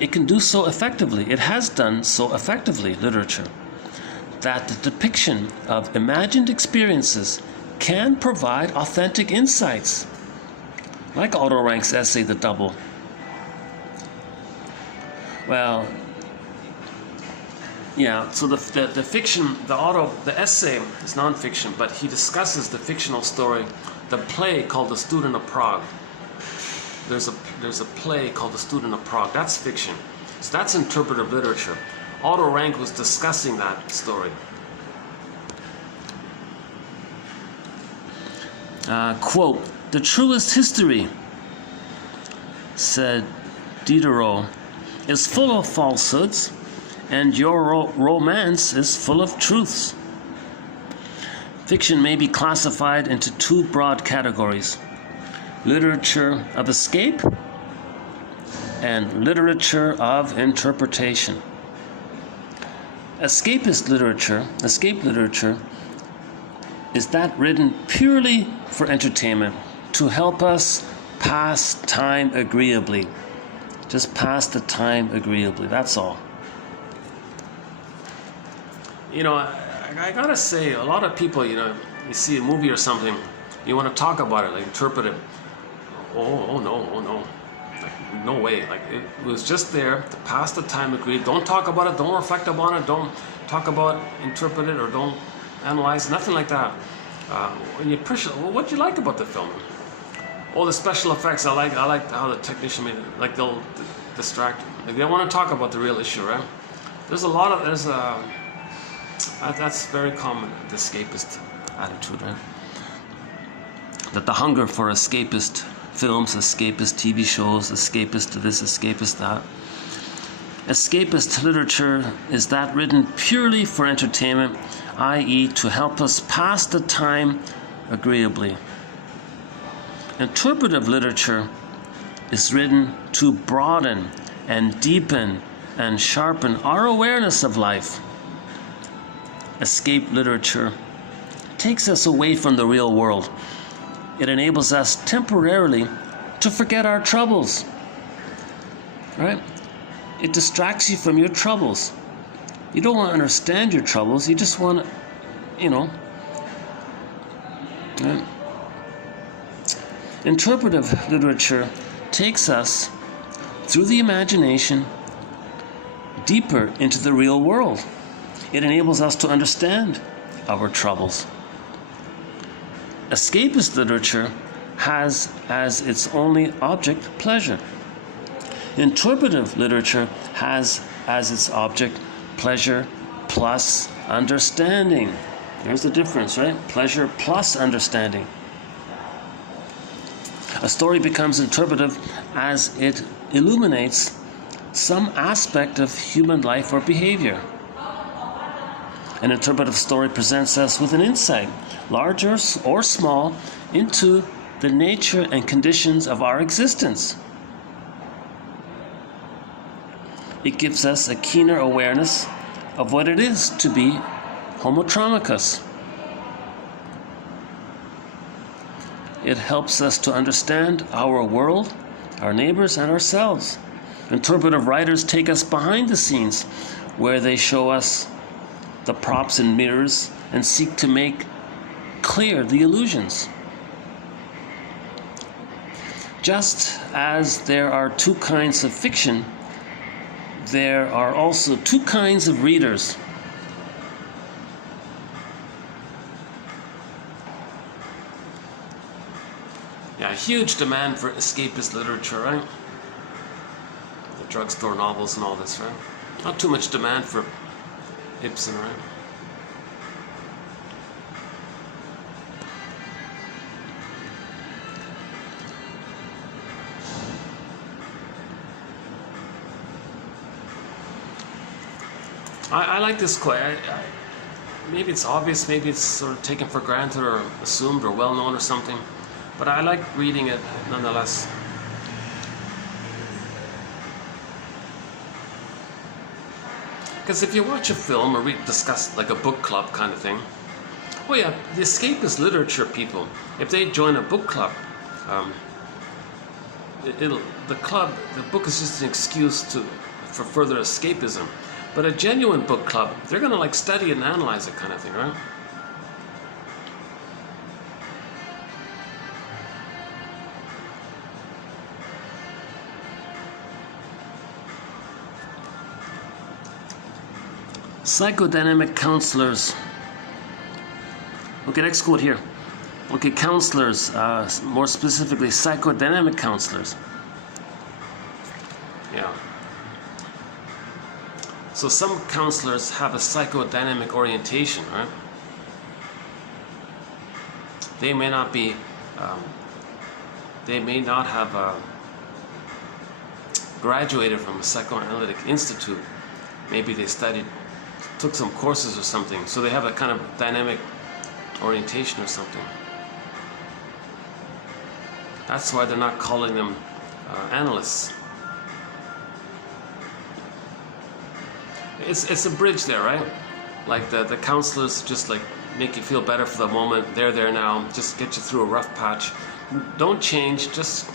it can do so effectively. It has done so effectively, literature, that the depiction of imagined experiences can provide authentic insights, like Otto Rank's essay, The Double. Well, yeah, so the fiction, the essay is non-fiction, but he discusses the fictional story, the play called The Student of Prague. There's a play called The Student of Prague. That's fiction. So that's interpretive literature. Otto Rank was discussing that story. Quote, "The truest history," said Diderot, "is full of falsehoods, and your romance is full of truths." Fiction may be classified into two broad categories: literature of escape and literature of interpretation. Escape literature is that written purely for entertainment, to help us pass time agreeably. Just pass the time agreeably, that's all. You know, I gotta say, a lot of people, you know, you see a movie or something, you want to talk about it, like interpret it, oh no, oh no. Like, no way. Like, it was just there to pass the time, agreed. Don't talk about it, don't reflect upon it, don't talk about, interpret it, or don't analyze, nothing like that. When you appreciate, well, what do you like about the film? Oh, the special effects. I like how the technician made it. Like, they'll distract. Like, they want to talk about the real issue, right? There's a lot of that's very common. The escapist attitude, right? That the hunger for escapist films, escapist TV shows, escapist this, escapist that. Escapist literature is that written purely for entertainment, i.e. to help us pass the time agreeably. Interpretive literature is written to broaden and deepen and sharpen our awareness of life. Escape literature takes us away from the real world. It enables us temporarily to forget our troubles. Right? It distracts you from your troubles. You don't want to understand your troubles. You just want to, Right? Interpretive literature takes us through the imagination deeper into the real world. It enables us to understand our troubles. Escapist literature has as its only object pleasure. Interpretive literature has as its object pleasure plus understanding. There's the difference, right? Pleasure plus understanding. A story becomes interpretive as it illuminates some aspect of human life or behavior. An interpretive story presents us with an insight, large or small, into the nature and conditions of our existence. It gives us a keener awareness of what it is to be homotraumicus. It helps us to understand our world, our neighbors, and ourselves. Interpretive writers take us behind the scenes, where they show us the props and mirrors and seek to make clear the illusions. Just as there are two kinds of fiction, there are also two kinds of readers. Yeah, huge demand for escapist literature, right? The drugstore novels and all this, right? Not too much demand for Ibsen, right? I like this quote. Maybe it's obvious, maybe it's sort of taken for granted or assumed or well known or something, but I like reading it nonetheless. Because if you watch a film or discuss like a book club kind of thing, oh yeah, the escapist literature people, if they join a book club, the book is just an excuse for further escapism. But a genuine book club, they're going to like study it and analyze it kind of thing, right? Psychodynamic counselors. Okay, next quote here. Okay, counselors, more specifically psychodynamic counselors. Yeah. So some counselors have a psychodynamic orientation, right? They may not be, they may not have graduated from a psychoanalytic institute. Maybe they took some courses or something. So they have a kind of dynamic orientation or something. That's why they're not calling them analysts. It's a bridge there, right? Like the counselors just like make you feel better for the moment. They're there now, just get you through a rough patch. Don't change, just,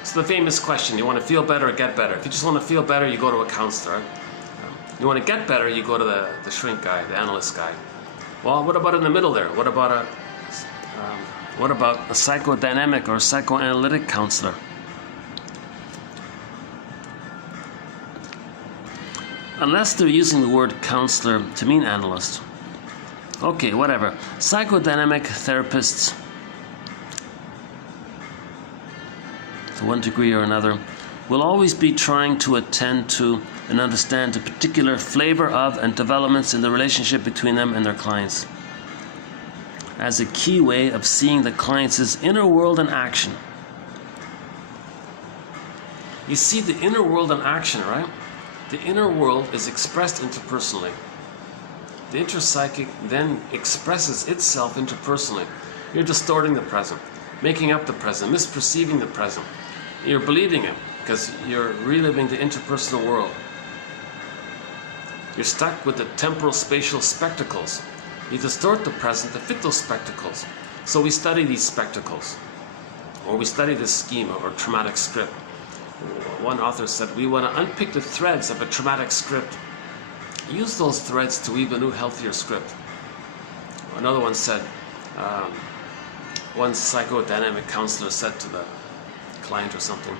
It's the famous question, you want to feel better or get better? If you just want to feel better, you go to a counselor. You want to get better, you go to the shrink guy, the analyst guy. Well, what about in the middle there? What about What about a psychodynamic or psychoanalytic counselor? Unless they're using the word counselor to mean analyst. Okay, whatever. Psychodynamic therapists, to one degree or another, will always be trying to attend to and understand the particular flavor of and developments in the relationship between them and their clients, as a key way of seeing the client's inner world in action. You see the inner world in action, right? The inner world is expressed interpersonally. The interpsychic then expresses itself interpersonally. You're distorting the present, making up the present, misperceiving the present. You're believing it because you're reliving the interpersonal world. You're stuck with the temporal spatial spectacles. You distort the present to fit those spectacles. So we study these spectacles, or we study this schema or traumatic script. One author said, we want to unpick the threads of a traumatic script. Use those threads to weave a new, healthier script. Another one said, one psychodynamic counselor said to the client or something,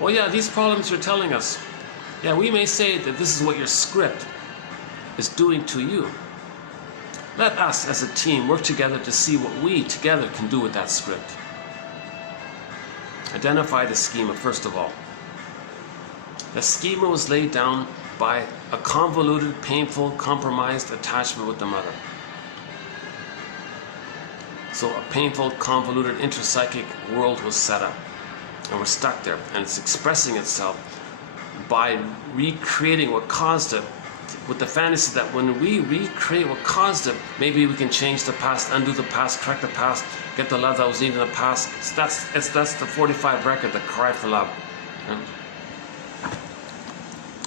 well, yeah, these problems you're telling us, yeah, we may say that this is what your script is doing to you. Let us, as a team, work together to see what we together can do with that script. Identify the schema, first of all. The schema was laid down by a convoluted, painful, compromised attachment with the mother. So a painful, convoluted, interpsychic world was set up. And we're stuck there. And it's expressing itself by recreating what caused it, with the fantasy that when we recreate what caused it, maybe we can change the past, undo the past, correct the past, get the love that was needed in the past. So that's the 45 record, the cry for love.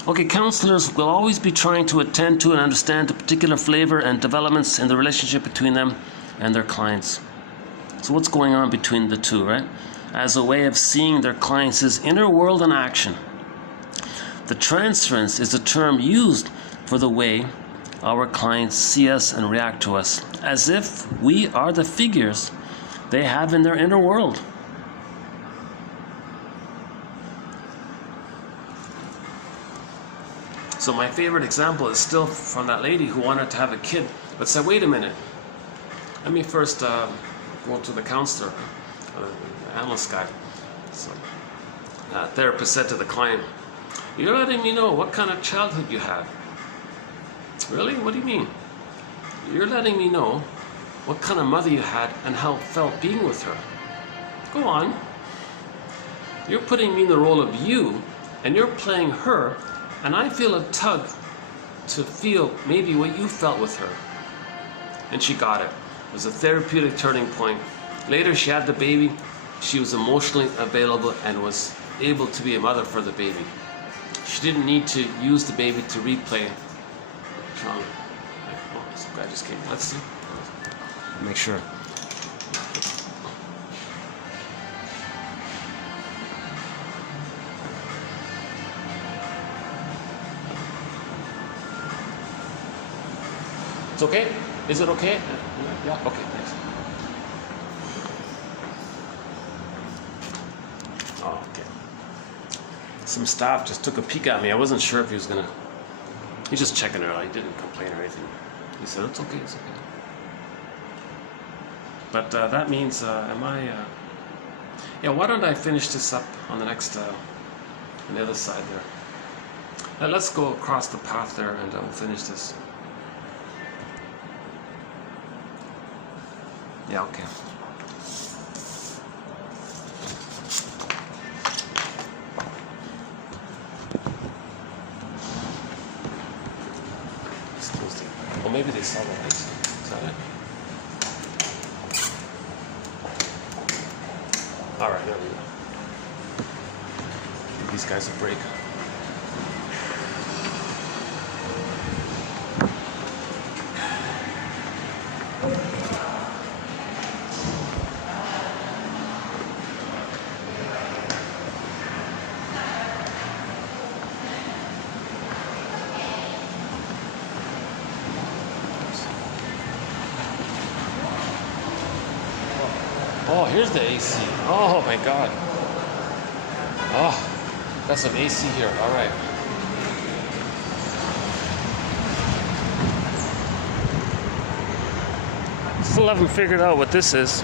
Okay, counselors will always be trying to attend to and understand the particular flavor and developments in the relationship between them and their clients. So what's going on between the two, right? As a way of seeing their clients' inner world in action. The transference is a term used for the way our clients see us and react to us, as if we are the figures they have in their inner world. So my favorite example is still from that lady who wanted to have a kid, but said, wait a minute, let me first go to the counselor, the analyst guy. So, therapist said to the client, you're letting me know what kind of childhood you had. Really? What do you mean? You're letting me know what kind of mother you had and how it felt being with her. Go on. You're putting me in the role of you, and you're playing her, and I feel a tug to feel maybe what you felt with her. And she got it. It was a therapeutic turning point. Later she had the baby. She was emotionally available and was able to be a mother for the baby. She didn't need to use the baby to replay trauma. Oh, this guy just came. Let's see. Make sure. It's okay? Is it okay? Yeah, okay, thanks. Oh, okay. Some staff just took a peek at me. I wasn't sure if he was gonna... He's just checking her out. He didn't complain or anything. He said, it's okay, it's okay. But that means, yeah, why don't I finish this up on the next, on the other side there. Let's go across the path there and we'll finish this. Yeah, okay. Well, maybe they saw the lights. Is that it? All right, there we go. Give these guys a break. Oh, here's the AC. Oh my God. Oh, got some AC here. All right. Still haven't figured out what this is.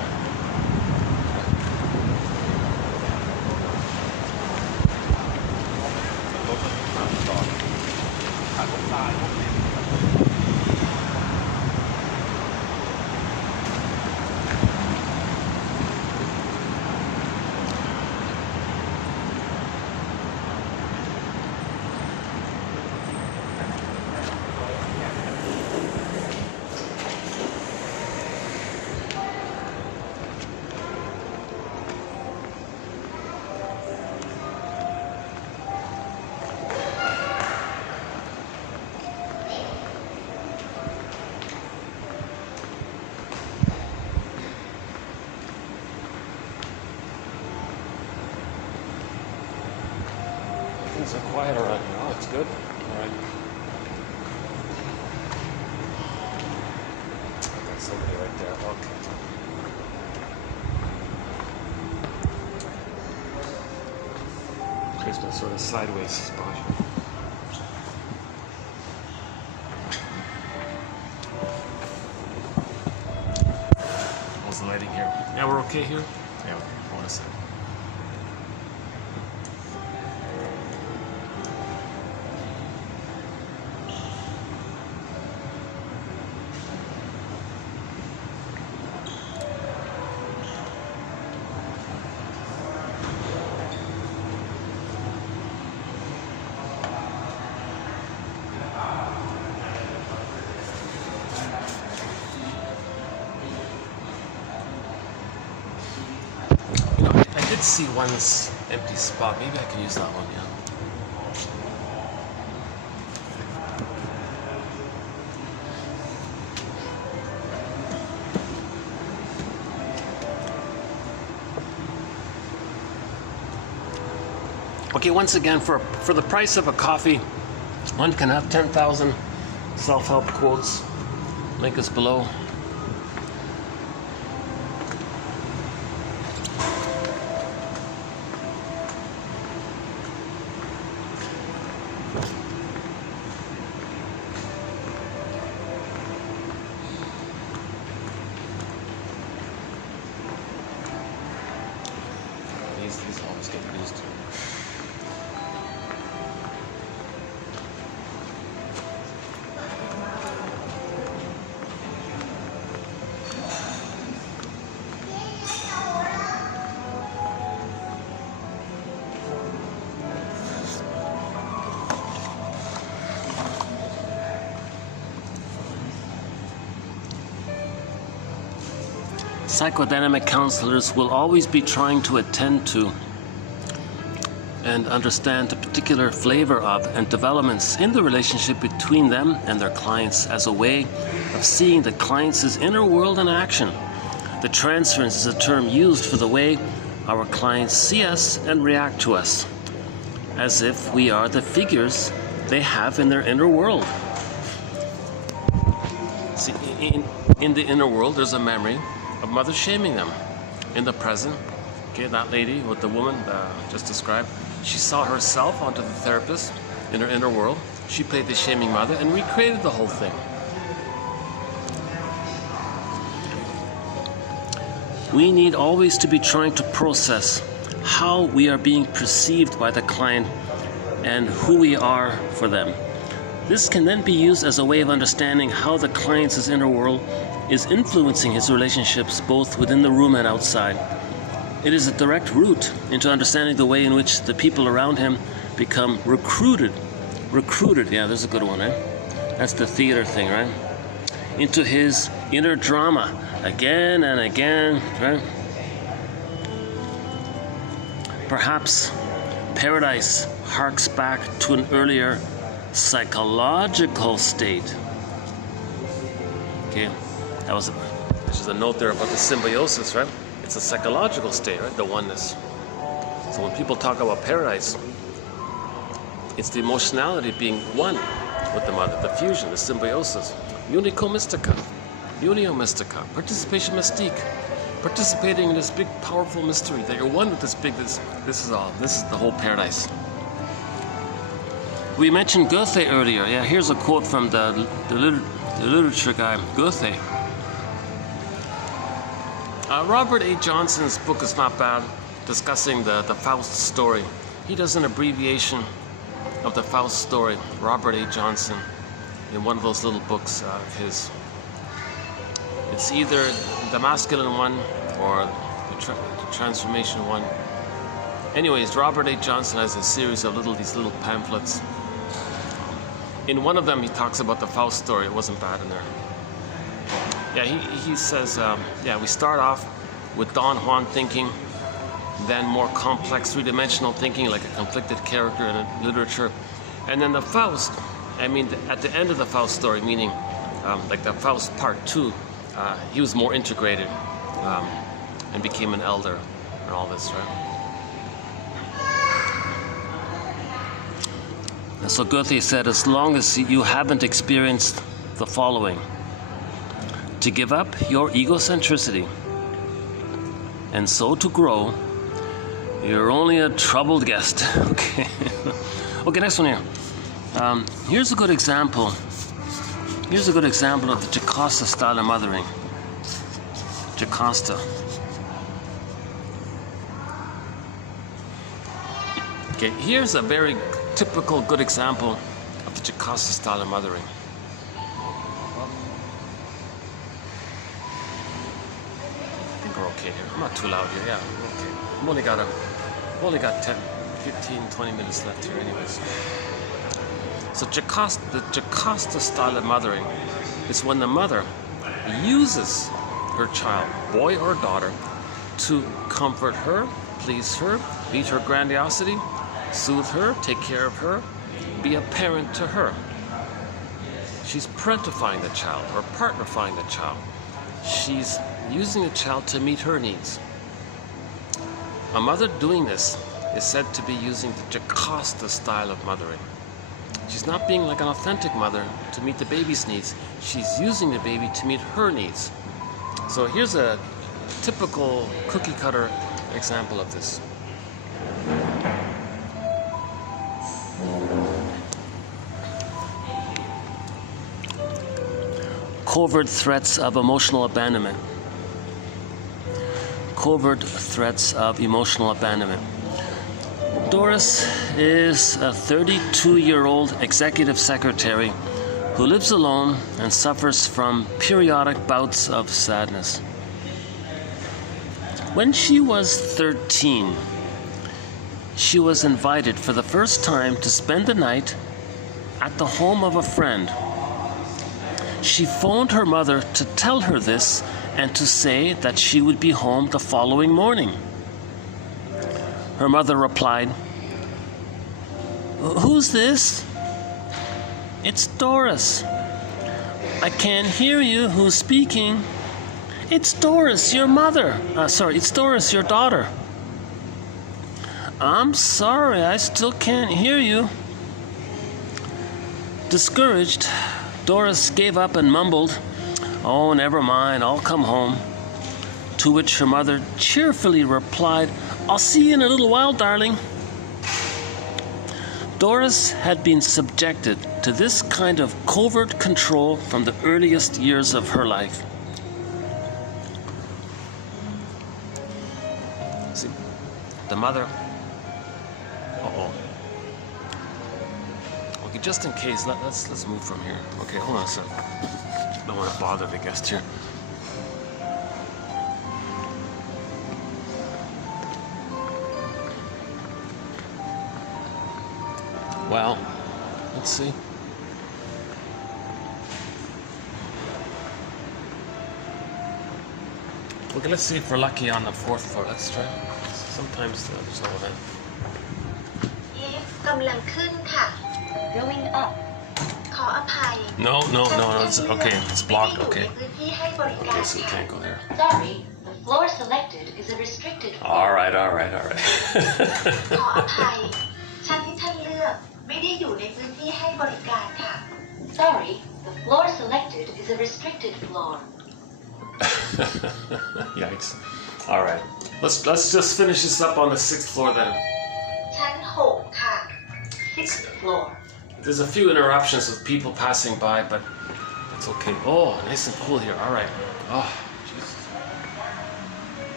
Things are quiet around here. Oh, it's good. All right. Got somebody right there. Okay. Here's my sort of sideways spot here. How's the lighting here? Yeah, we're okay here? Yeah, okay. Hold on a second. I did see one empty spot. Maybe I can use that one, yeah. Okay, once again, for the price of a coffee, one can have 10,000 self-help quotes. Link is below. These always get used. Psychodynamic counselors will always be trying to attend to and understand the particular flavor of and developments in the relationship between them and their clients as a way of seeing the client's inner world in action. The transference is a term used for the way our clients see us and react to us, as if we are the figures they have in their inner world. See, in the inner world, there's a memory of mother shaming them. In the present, okay, that lady with the woman just described, she saw herself onto the therapist in her inner world. She played the shaming mother and recreated the whole thing. We need always to be trying to process how we are being perceived by the client and who we are for them. This can then be used as a way of understanding how the client's inner world is influencing his relationships both within the room and outside. It is a direct route into understanding the way in which the people around him become recruited, yeah, there's a good one, right? That's the theater thing, right? Into his inner drama again and again, right? Perhaps paradise harks back to an earlier psychological state. Okay, there's just a note there about the symbiosis, right? It's a psychological state, right? The oneness. So when people talk about paradise, it's the emotionality being one with the mother, the fusion, the symbiosis. Unico mystica, unio mystica, participation mystique. participating in this big, powerful mystery, that you're one with this big, this is the whole paradise. We mentioned Goethe earlier. Yeah, here's a quote from the literature guy, Goethe. Robert A. Johnson's book is not bad, discussing the Faust story. He does an abbreviation of the Faust story, Robert A. Johnson, in one of those little books of his. It's either the masculine one or the transformation one. Anyways, Robert A. Johnson has a series of these little pamphlets. In one of them, he talks about the Faust story. It wasn't bad in there. Yeah, he says, we start off with Don Juan thinking, then more complex three-dimensional thinking, like a conflicted character in literature, and then the Faust. I mean, at the end of the Faust story, meaning like the Faust Part 2, he was more integrated and became an elder and all this, right? And so Goethe said, as long as you haven't experienced the following: to give up your egocentricity and so to grow, you're only a troubled guest. Okay. Okay, next one here. Here's a good example. Here's a good example of the Jocasta style of mothering. Jocasta. Okay, here's a very typical good example of the Jocasta style of mothering. I think we're okay here. I'm not too loud here. Yeah, we're okay. I've only got 10, 15, 20 minutes left here anyways. So the Jocasta style of mothering is when the mother uses her child, boy or daughter, to comfort her, please her, meet her grandiosity, soothe her, take care of her, be a parent to her. She's parentifying the child or partnerifying the child. She's using the child to meet her needs. A mother doing this is said to be using the Jocasta style of mothering. She's not being like an authentic mother to meet the baby's needs. She's using the baby to meet her needs. So here's a typical cookie cutter example of this. Covert threats of emotional abandonment. Covert threats of emotional abandonment. Doris is a 32-year-old executive secretary who lives alone and suffers from periodic bouts of sadness. When she was 13, she was invited for the first time to spend the night at the home of a friend. She phoned her mother to tell her this and to say that she would be home the following morning. Her mother replied, "Who's this?" "It's Doris." "I can't hear you. Who's speaking?" "It's Doris, your mother. It's Doris, your daughter." "I'm sorry, I still can't hear you." Discouraged, Doris gave up and mumbled, "Oh, never mind, I'll come home." To which her mother cheerfully replied, "I'll see you in a little while, darling." Doris had been subjected to this kind of covert control from the earliest years of her life. See, the mother. Okay, just in case, let's move from here. Okay, hold on a sec. Don't want to bother the guest here. Well, let's see. Okay, let's see if we're lucky on the 4th floor. Let's try. Sometimes there's no event. Going up. No, it's okay. It's blocked. Okay. Okay, so we can't go there. Sorry, the floor selected is a restricted floor. All right. ขออภัยชั้นที่ท่านเลือกไม่ได้อยู่ในพื้นที่ให้บริการค่ะ Sorry, the floor selected is a restricted floor. Yikes. All right. Let's just finish this up on the 6th floor then. ชั้น6ค่ะ 6th floor There's a few interruptions with people passing by, but it's okay. Oh, nice and cool here. All right. Oh, Jesus.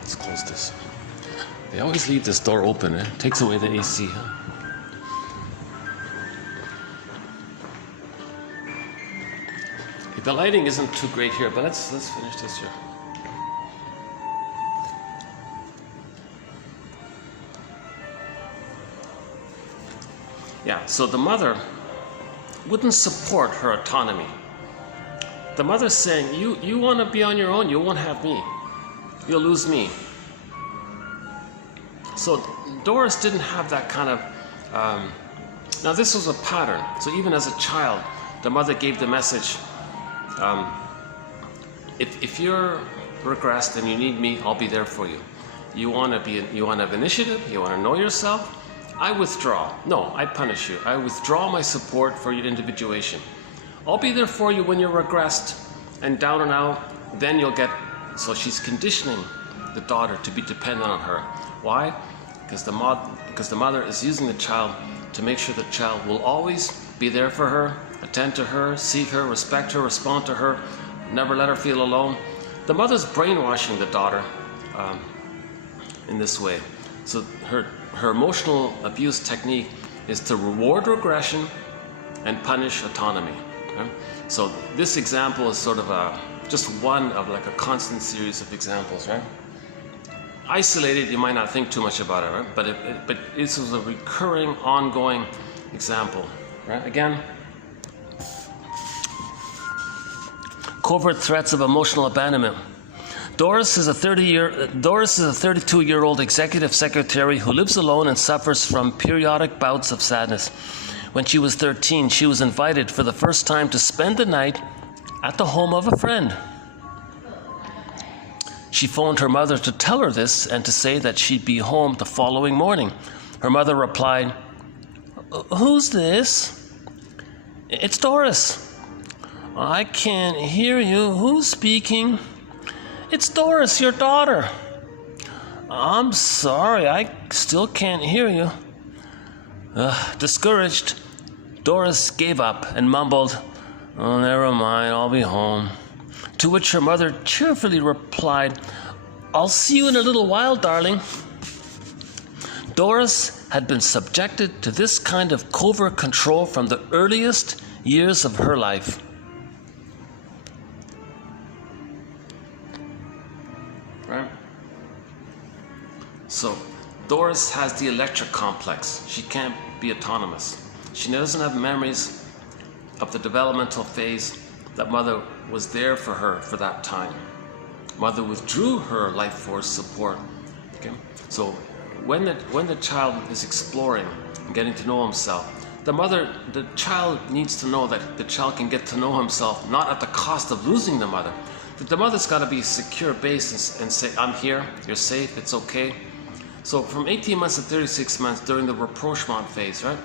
Let's close this. They always leave this door open. It takes away the AC. Huh? The lighting isn't too great here, but let's finish this here. Yeah, so the mother wouldn't support her autonomy. The mother's saying, you want to be on your own, you won't have me. You'll lose me. So Doris didn't have that kind of... now this was a pattern. So even as a child, the mother gave the message, if you're regressed and you need me, I'll be there for you. You want to have initiative, you want to know yourself, I withdraw. No, I punish you. I withdraw my support for your individuation. I'll be there for you when you're regressed and down and out, then you'll get... So she's conditioning the daughter to be dependent on her. Why? Because the mother is using the child to make sure the child will always be there for her, attend to her, seek her, respect her, respond to her, never let her feel alone. The mother's brainwashing the daughter in this way. So her emotional abuse technique is to reward regression and punish autonomy. Right? So this example is sort of just one of like a constant series of examples, right? Isolated, you might not think too much about it, right? But this was a recurring, ongoing example, right? Again, covert threats of emotional abandonment. Doris is a 32-year-old executive secretary who lives alone and suffers from periodic bouts of sadness. When she was 13, she was invited for the first time to spend the night at the home of a friend. She phoned her mother to tell her this and to say that she'd be home the following morning. Her mother replied, "Who's this?" "It's Doris." "I can't hear you. Who's speaking?" "It's Doris, your daughter." "I'm sorry, I still can't hear you." Discouraged, Doris gave up and mumbled, "Oh, never mind, I'll be home." To which her mother cheerfully replied, "I'll see you in a little while, darling." Doris had been subjected to this kind of covert control from the earliest years of her life. Right? So, Doris has the electric complex. She can't be autonomous. She doesn't have memories of the developmental phase that mother was there for her for that time. Mother withdrew her life force support. Okay? So when the child is exploring and getting to know himself, the child needs to know that the child can get to know himself not at the cost of losing the mother. That the mother's got to be a secure base and say, "I'm here, you're safe, it's okay." So from 18 months to 36 months during the rapprochement phase, right?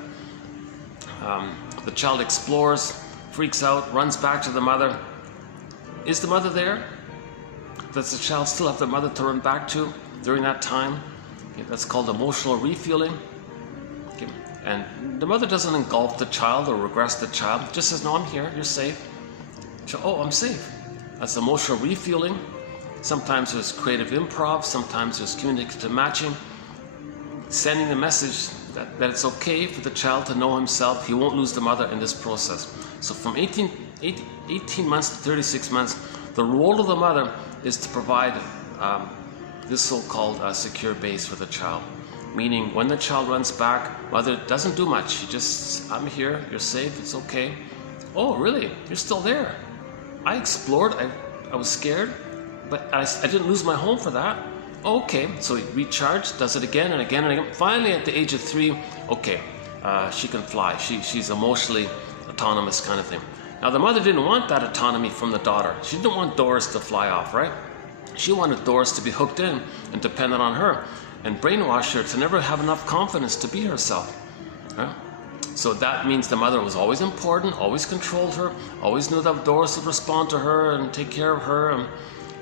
The child explores, freaks out, runs back to the mother. Is the mother there? Does the child still have the mother to run back to during that time? Okay, that's called emotional refueling. Okay. And the mother doesn't engulf the child or regress the child, just says, "No, I'm here, you're safe." "Oh, I'm safe." That's emotional refueling. Sometimes there's creative improv, sometimes there's communicative matching, sending the message that it's okay for the child to know himself. He won't lose the mother in this process. So from 18 months to 36 months, the role of the mother is to provide this so-called secure base for the child. Meaning when the child runs back, mother doesn't do much. She just, "I'm here, you're safe, it's okay." "Oh, really? You're still there?" "I explored, I was scared, but I didn't lose my home for that." "Okay." So he recharged, does it again and again and again. Finally, at the age of 3, okay, she can fly. She's emotionally autonomous kind of thing. Now, the mother didn't want that autonomy from the daughter. She didn't want Doris to fly off, right? She wanted Doris to be hooked in and dependent on her. and brainwash her to never have enough confidence to be herself. Right? So that means the mother was always important, always controlled her, always knew that Doris would respond to her and take care of her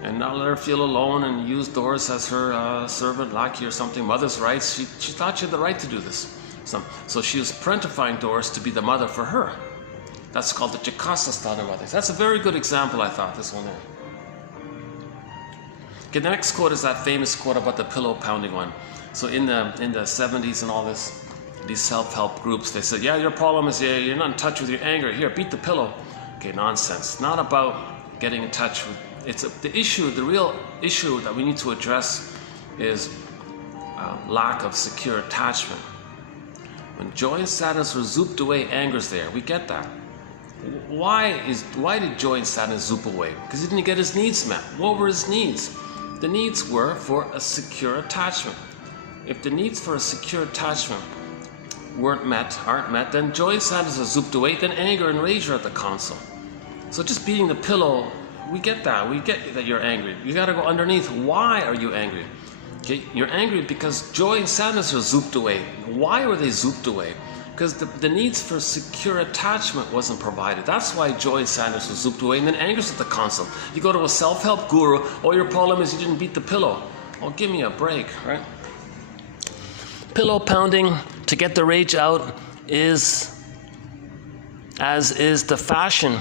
and not let her feel alone, and use Doris as her servant, lackey or something. Mother's rights, she thought she had the right to do this. So she was parentifying Doris to be the mother for her. That's called the Jocasta style of mothers. That's a very good example, I thought, this one there. Okay, the next quote is that famous quote about the pillow pounding one. So in the 70s and all this, these self-help groups, they said, yeah, your problem is you're not in touch with your anger. Here, beat the pillow. Okay, nonsense. Not about getting in touch with, the real issue that we need to address is lack of secure attachment. When joy and sadness were zooped away, anger's there. We get that. Why did joy and sadness zoop away? Because he didn't get his needs met. What were his needs? The needs were for a secure attachment. If the needs for a secure attachment aren't met, then joy and sadness are zooped away, then anger and rage are at the console. So just beating the pillow, we get that. We get that you're angry. You got to go underneath. Why are you angry? Okay, you're angry because joy and sadness are zooped away. Why were they zooped away? Because the needs for secure attachment wasn't provided. That's why joy and sadness were zooped away, and then anger's at the console. You go to a self-help guru, oh, your problem is you didn't beat the pillow. Oh, give me a break, right? Pillow pounding to get the rage out is the fashion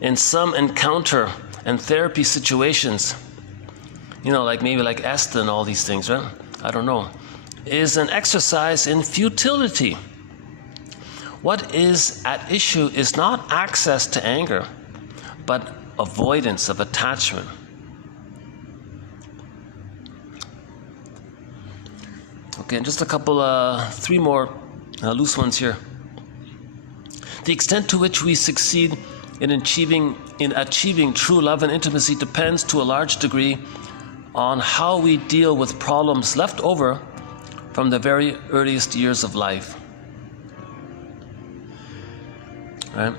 in some encounter and therapy situations. You know, maybe like Esther and all these things, right? I don't know. Is an exercise in futility. What is at issue is not access to anger, but avoidance of attachment. Okay, and just a couple, three more loose ones here. The extent to which we succeed in achieving true love and intimacy depends to a large degree on how we deal with problems left over from the very earliest years of life. Right?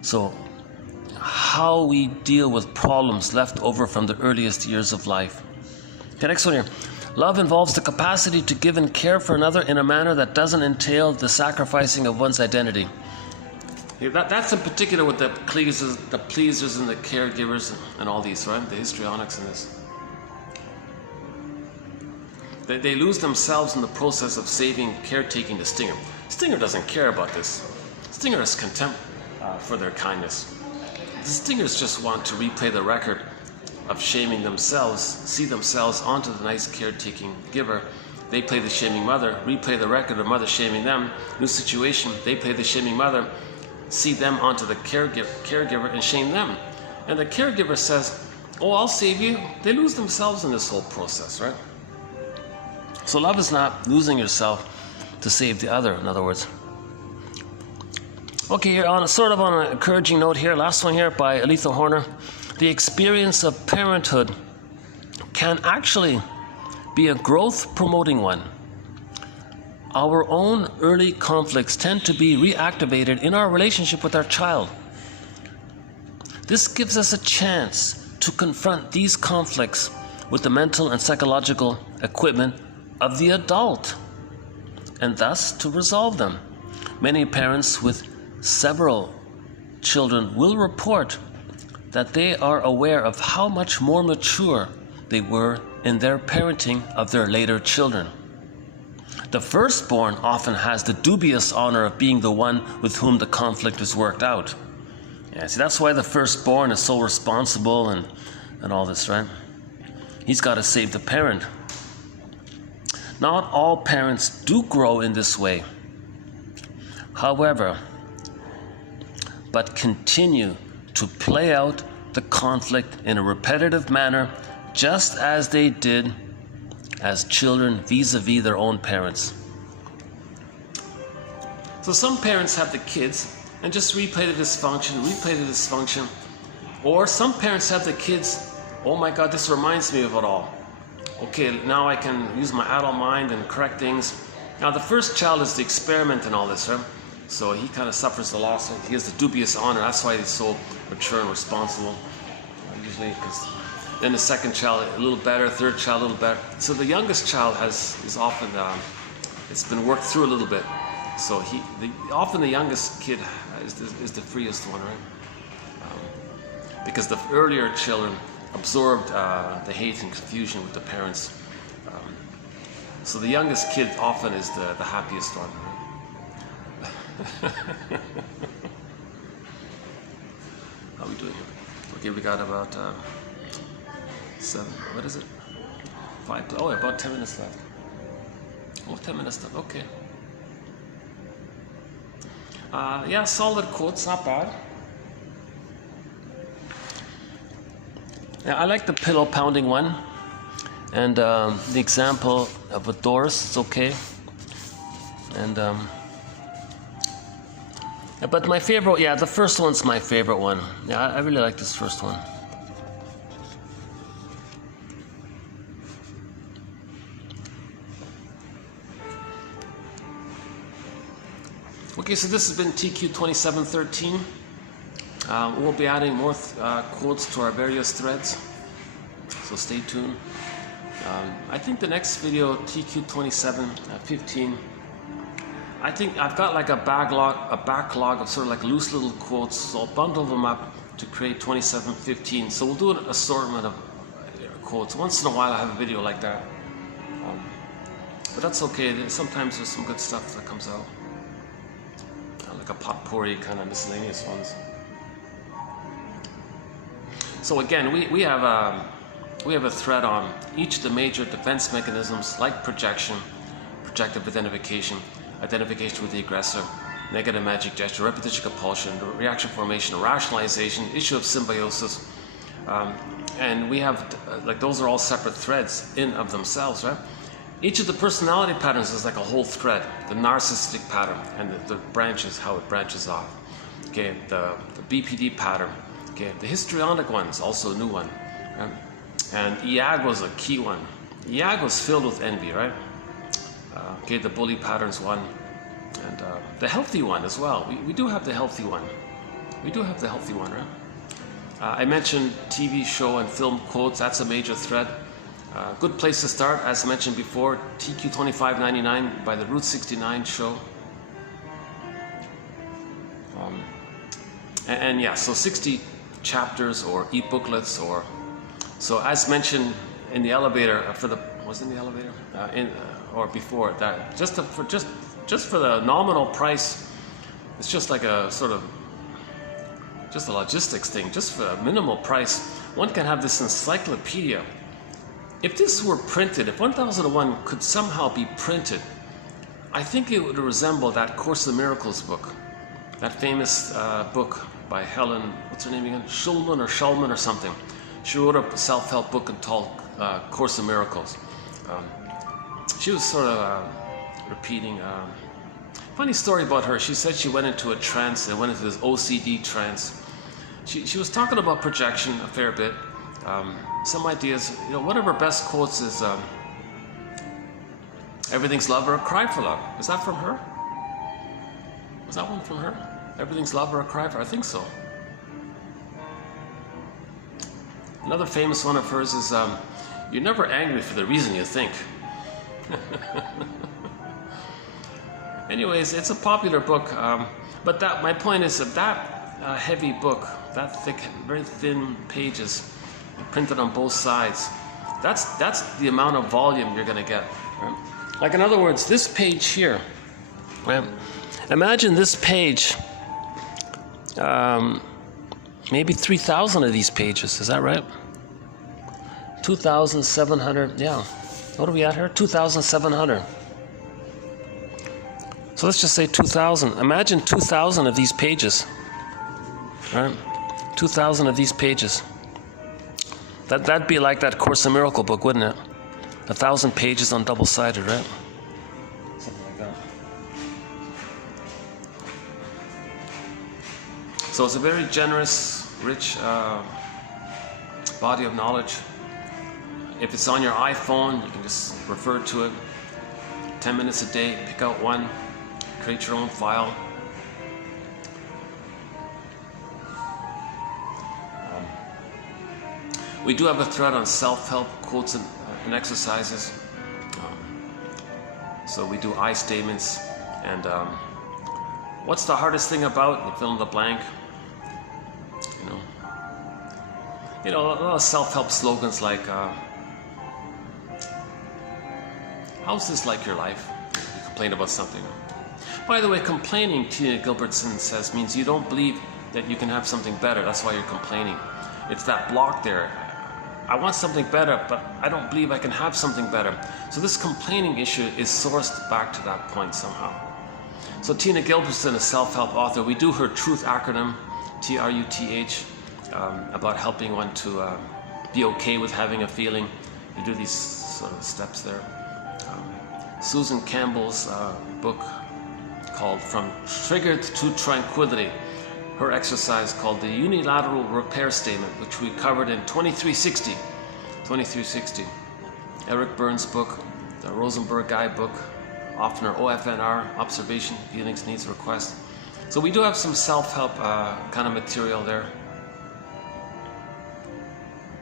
So, how we deal with problems left over from the earliest years of life. Okay, next one here. Love involves the capacity to give and care for another in a manner that doesn't entail the sacrificing of one's identity. Yeah, that's in particular with the pleasers and the caregivers and all these, right? The histrionics in this. They lose themselves in the process of saving, caretaking the stinger. Stinger doesn't care about this. Stinger has contempt for their kindness. The stingers just want to replay the record of shaming themselves, see themselves onto the nice caretaking giver. They play the shaming mother, replay the record of mother shaming them. New situation, they play the shaming mother, see them onto the caregiver and shame them. And the caregiver says, oh, I'll save you. They lose themselves in this whole process, right? So love is not losing yourself to save the other, in other words. Okay, here on an encouraging note here, last one here by Aletha Horner. The experience of parenthood can actually be a growth-promoting one. Our own early conflicts tend to be reactivated in our relationship with our child. This gives us a chance to confront these conflicts with the mental and psychological equipment of the adult, and thus to resolve them. Many parents with several children will report that they are aware of how much more mature they were in their parenting of their later children. The firstborn often has the dubious honor of being the one with whom the conflict is worked out. Yeah, see, that's why the firstborn is so responsible and all this, right? He's got to save the parent. Not all parents do grow in this way. However, but continue to play out the conflict in a repetitive manner, just as they did as children vis-a-vis their own parents. So some parents have the kids and just replay the dysfunction, or some parents have the kids, oh my God, this reminds me of it all. Okay, now I can use my adult mind and correct things. Now the first child is the experiment in all this, right? So he kind of suffers the loss. He has the dubious honor. That's why he's so mature and responsible. Usually because then the second child a little better, third child a little better. So the youngest child is often it's been worked through a little bit. So often the youngest kid is the freest one, right? Because the earlier children absorbed the hate and confusion with the parents. So the youngest kid often is the happiest one. Right? How are we doing? Okay, we got about 7. What is it? 5. Oh, about 10 minutes left. Oh, 10 minutes left. Okay. Yeah, solid quotes, not bad. Yeah, I like the pillow pounding one, and the example of a Doris. It's okay. And but my favorite, yeah, the first one's my favorite one. Yeah, I really like this first one. Okay, so this has been TQ 2713. We'll be adding more quotes to our various threads, so stay tuned. I think the next video, TQ 2715, I think I've got like a backlog of sort of like loose little quotes, so I'll bundle them up to create 2715. So we'll do an assortment of quotes. Once in a while I have a video like that. But that's okay, sometimes there's some good stuff that comes out. Like a potpourri kind of miscellaneous ones. So again, we have a thread on each of the major defense mechanisms like projection, projective identification, identification with the aggressor, negative magic gesture, repetition compulsion, reaction formation, rationalization, issue of symbiosis, and we have like those are all separate threads in of themselves, right? Each of the personality patterns is like a whole thread. The narcissistic pattern and the branches, how it branches off. Okay, the BPD pattern. Okay, the histrionic one is also a new one. Right? And Iago's a key one. Iago's filled with envy, right? Okay, the bully pattern's one. And the healthy one as well. We do have the healthy one. We do have the healthy one, right? I mentioned TV show and film quotes. That's a major thread. Good place to start, as mentioned before, TQ 2599 by the Route 69 show. And yeah, so 60 chapters or e-booklets, or so as mentioned in the elevator was in the elevator or before that, just for the nominal price, it's just like a sort of just a logistics thing. Just for a minimal price, one can have this encyclopedia. If this were printed, if 1001 could somehow be printed, I think it would resemble that Course in Miracles book, that famous book by Helen, what's her name again? Schulman or something. She wrote a self-help book called Course in Miracles. She was sort of repeating. Funny story about her. She said she went into a trance and went into this OCD trance. She was talking about projection a fair bit. Some ideas, one of her best quotes is, everything's love or a cry for love. Is that from her? Was that one from her? Everything's love or a cry for, I think so. Another famous one of hers is, you're never angry for the reason you think. Anyways, it's a popular book, but my point is that heavy book, that thick, very thin pages, printed on both sides, that's the amount of volume you're going to get. Right? Like in other words, this page here, right? Imagine this page, maybe 3,000 of these pages, is that right? 2,700, yeah. What are we at here? 2,700. So let's just say 2,000. Imagine 2,000 of these pages, right? 2,000 of these pages. That'd be like that Course in Miracle book, wouldn't it? 1,000 pages on double-sided, right? Something like that. So it's a very generous, rich body of knowledge. If it's on your iPhone, you can just refer to it. 10 minutes a day, pick out one, create your own file. We do have a thread on self-help quotes and exercises. So we do I statements, and what's the hardest thing about? You fill in the blank. You know, a lot of self-help slogans like, how's this like your life? You complain about something. By the way, complaining, Tina Gilbertson says, means you don't believe that you can have something better. That's why you're complaining. It's that block there. I want something better, but I don't believe I can have something better. So this complaining issue is sourced back to that point somehow. So Tina Gilbertson, a self-help author, we do her TRUTH acronym, TRUTH, about helping one to be okay with having a feeling. We do these sort of steps there. Susan Campbell's book called From Triggered to Tranquility, her exercise called the Unilateral Repair Statement, which we covered in 2360. Eric Burns' book, the Rosenberg Guidebook, Offner OFNR, Observation, Feelings, Needs, Request. So we do have some self-help kind of material there.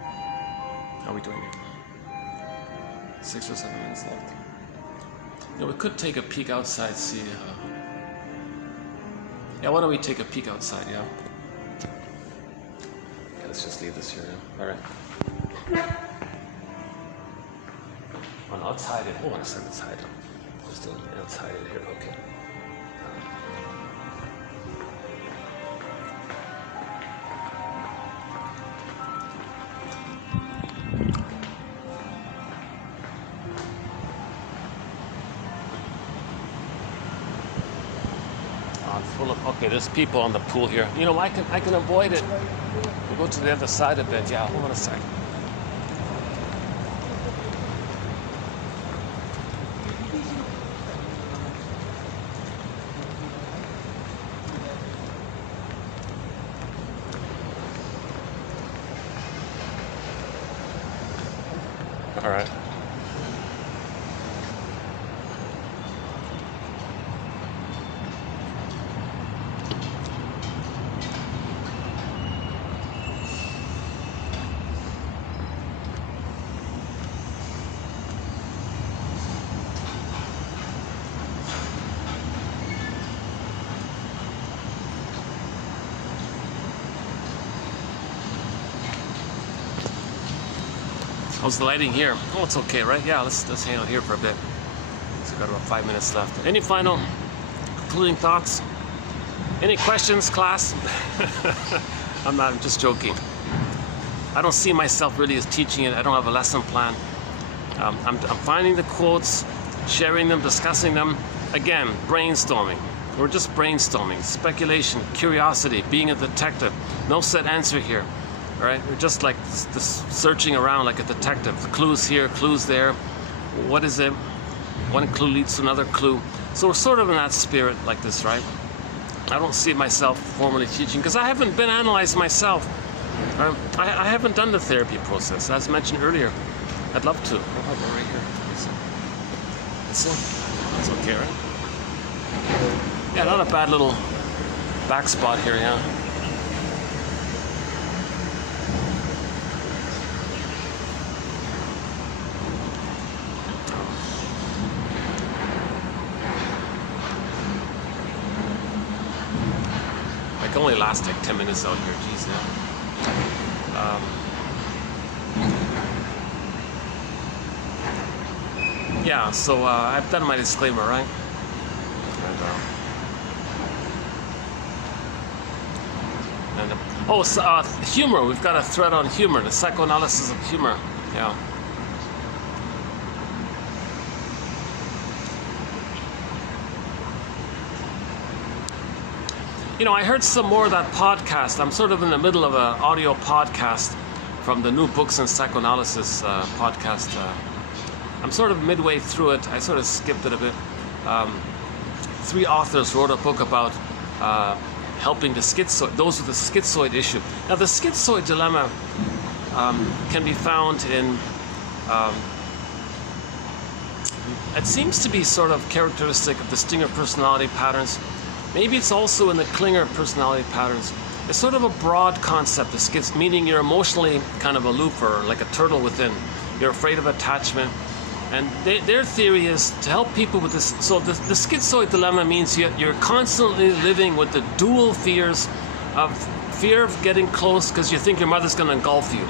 How are we doing here? 6 or 7 minutes left. You know, we could take a peek outside, see. Yeah, why don't we take a peek outside? Yeah. Let's just leave this here. Yeah? All right. Oh, no, let's hide it. Hold on a second. Let's hide it. Let's hide it here. Okay. Okay, there's people on the pool here. You know, I can avoid it. We'll go to the other side a bit. Yeah, hold on a second. All right. How's the lighting here? Oh, it's okay, right? Yeah, let's hang out here for a bit. So we've got about 5 minutes left. Any final concluding thoughts? Any questions, class? I'm just joking. I don't see myself really as teaching it. I don't have a lesson plan. I'm finding the quotes, sharing them, discussing them. Again, brainstorming. We're just brainstorming, speculation, curiosity, being a detective. No set answer here. All right, we're just like this searching around like a detective. The clues here, clues there. What is it? One clue leads to another clue. So we're sort of in that spirit like this, right? I don't see myself formally teaching because I haven't been analyzed myself. I haven't done the therapy process, as mentioned earlier. I'd love to. I'll have it right here. That's okay, right? Yeah, not a bad little back spot here, yeah. I can only last like 10 minutes out here, geez, yeah. Yeah, so I've done my disclaimer, right? And humor. We've got a thread on humor, the psychoanalysis of humor. Yeah. You know, I heard some more of that podcast. I'm sort of in the middle of an audio podcast from the New Books in Psychoanalysis podcast. I'm sort of midway through it. I sort of skipped it a bit. 3 authors wrote a book about helping the schizoid, those with the schizoid issue. Now, the schizoid dilemma can be found in, it seems to be sort of characteristic of the Stinger personality patterns. Maybe it's also in the Klinger personality patterns. It's sort of a broad concept, meaning you're emotionally kind of aloof or like a turtle within. You're afraid of attachment. And their theory is to help people with this. So the schizoid dilemma means you're constantly living with the dual fears of fear of getting close because you think your mother's going to engulf you.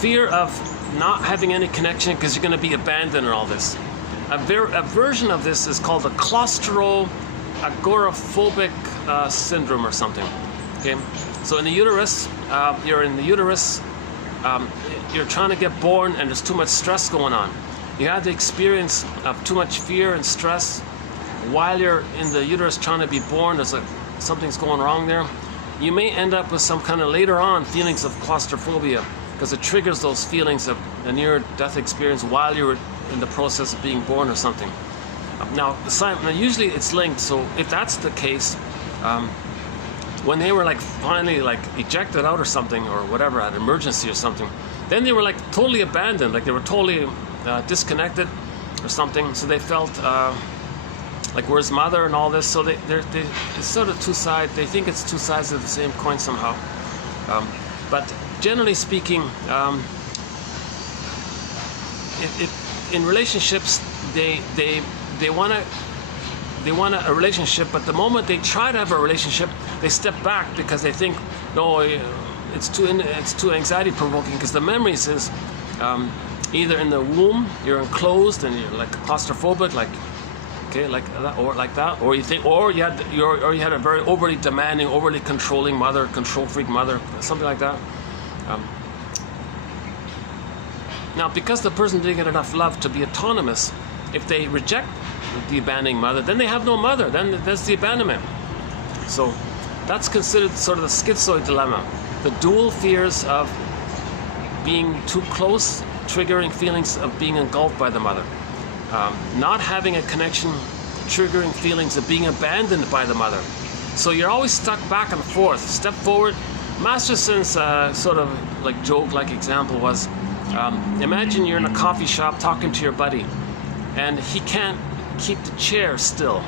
Fear of not having any connection because you're going to be abandoned and all this. A version of this is called the claustro-agoraphobic syndrome or something. Okay, so in the uterus, you're in the uterus. You're trying to get born and there's too much stress going on. You have the experience of too much fear and stress while you're in the uterus trying to be born. There's something's going wrong there. You may end up with some kind of later on feelings of claustrophobia because it triggers those feelings of a near-death experience while you're in the process of being born or something. Now usually it's linked, so if that's the case, when they were like finally like ejected out or something or whatever at emergency or something, then they were like totally abandoned, like they were totally disconnected or something. So they felt like where's mother and all this. So it's sort of two sides. They think it's two sides of the same coin somehow. But generally speaking, in relationships they want a relationship, but the moment they try to have a relationship, they step back because they think, no, it's too anxiety provoking because the memories is either in the womb you're enclosed and you're like claustrophobic, like that, or you think, or you had a very overly demanding, overly controlling mother, control freak mother, something like that. Now, because the person didn't get enough love to be autonomous, if they reject the abandoning mother, then they have no mother. Then there's the abandonment. So that's considered sort of the schizoid dilemma. The dual fears of being too close, triggering feelings of being engulfed by the mother. Not having a connection, triggering feelings of being abandoned by the mother. So you're always stuck back and forth. Step forward. Masterson's sort of like joke-like example was, imagine you're in a coffee shop talking to your buddy, and he can't keep the chair still.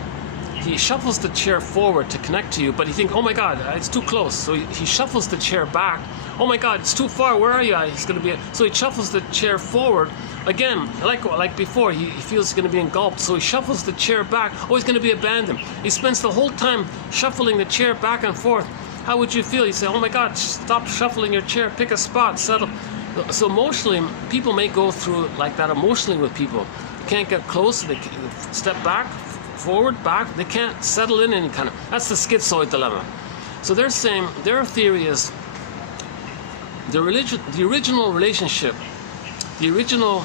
He shuffles the chair forward to connect to you, but he thinks, oh my God, it's too close. So he shuffles the chair back. Oh my God, it's too far. Where are you? He's going to be. So he shuffles the chair forward. Again, like before, he feels he's going to be engulfed. So he shuffles the chair back. Oh, he's going to be abandoned. He spends the whole time shuffling the chair back and forth. How would you feel? You say, oh my God, stop shuffling your chair. Pick a spot, settle. So emotionally, people may go through like that emotionally with people. They can't get close. They step back, forward, back. They can't settle in any kind of. That's the schizoid dilemma. So they're saying their theory is the original relationship, the original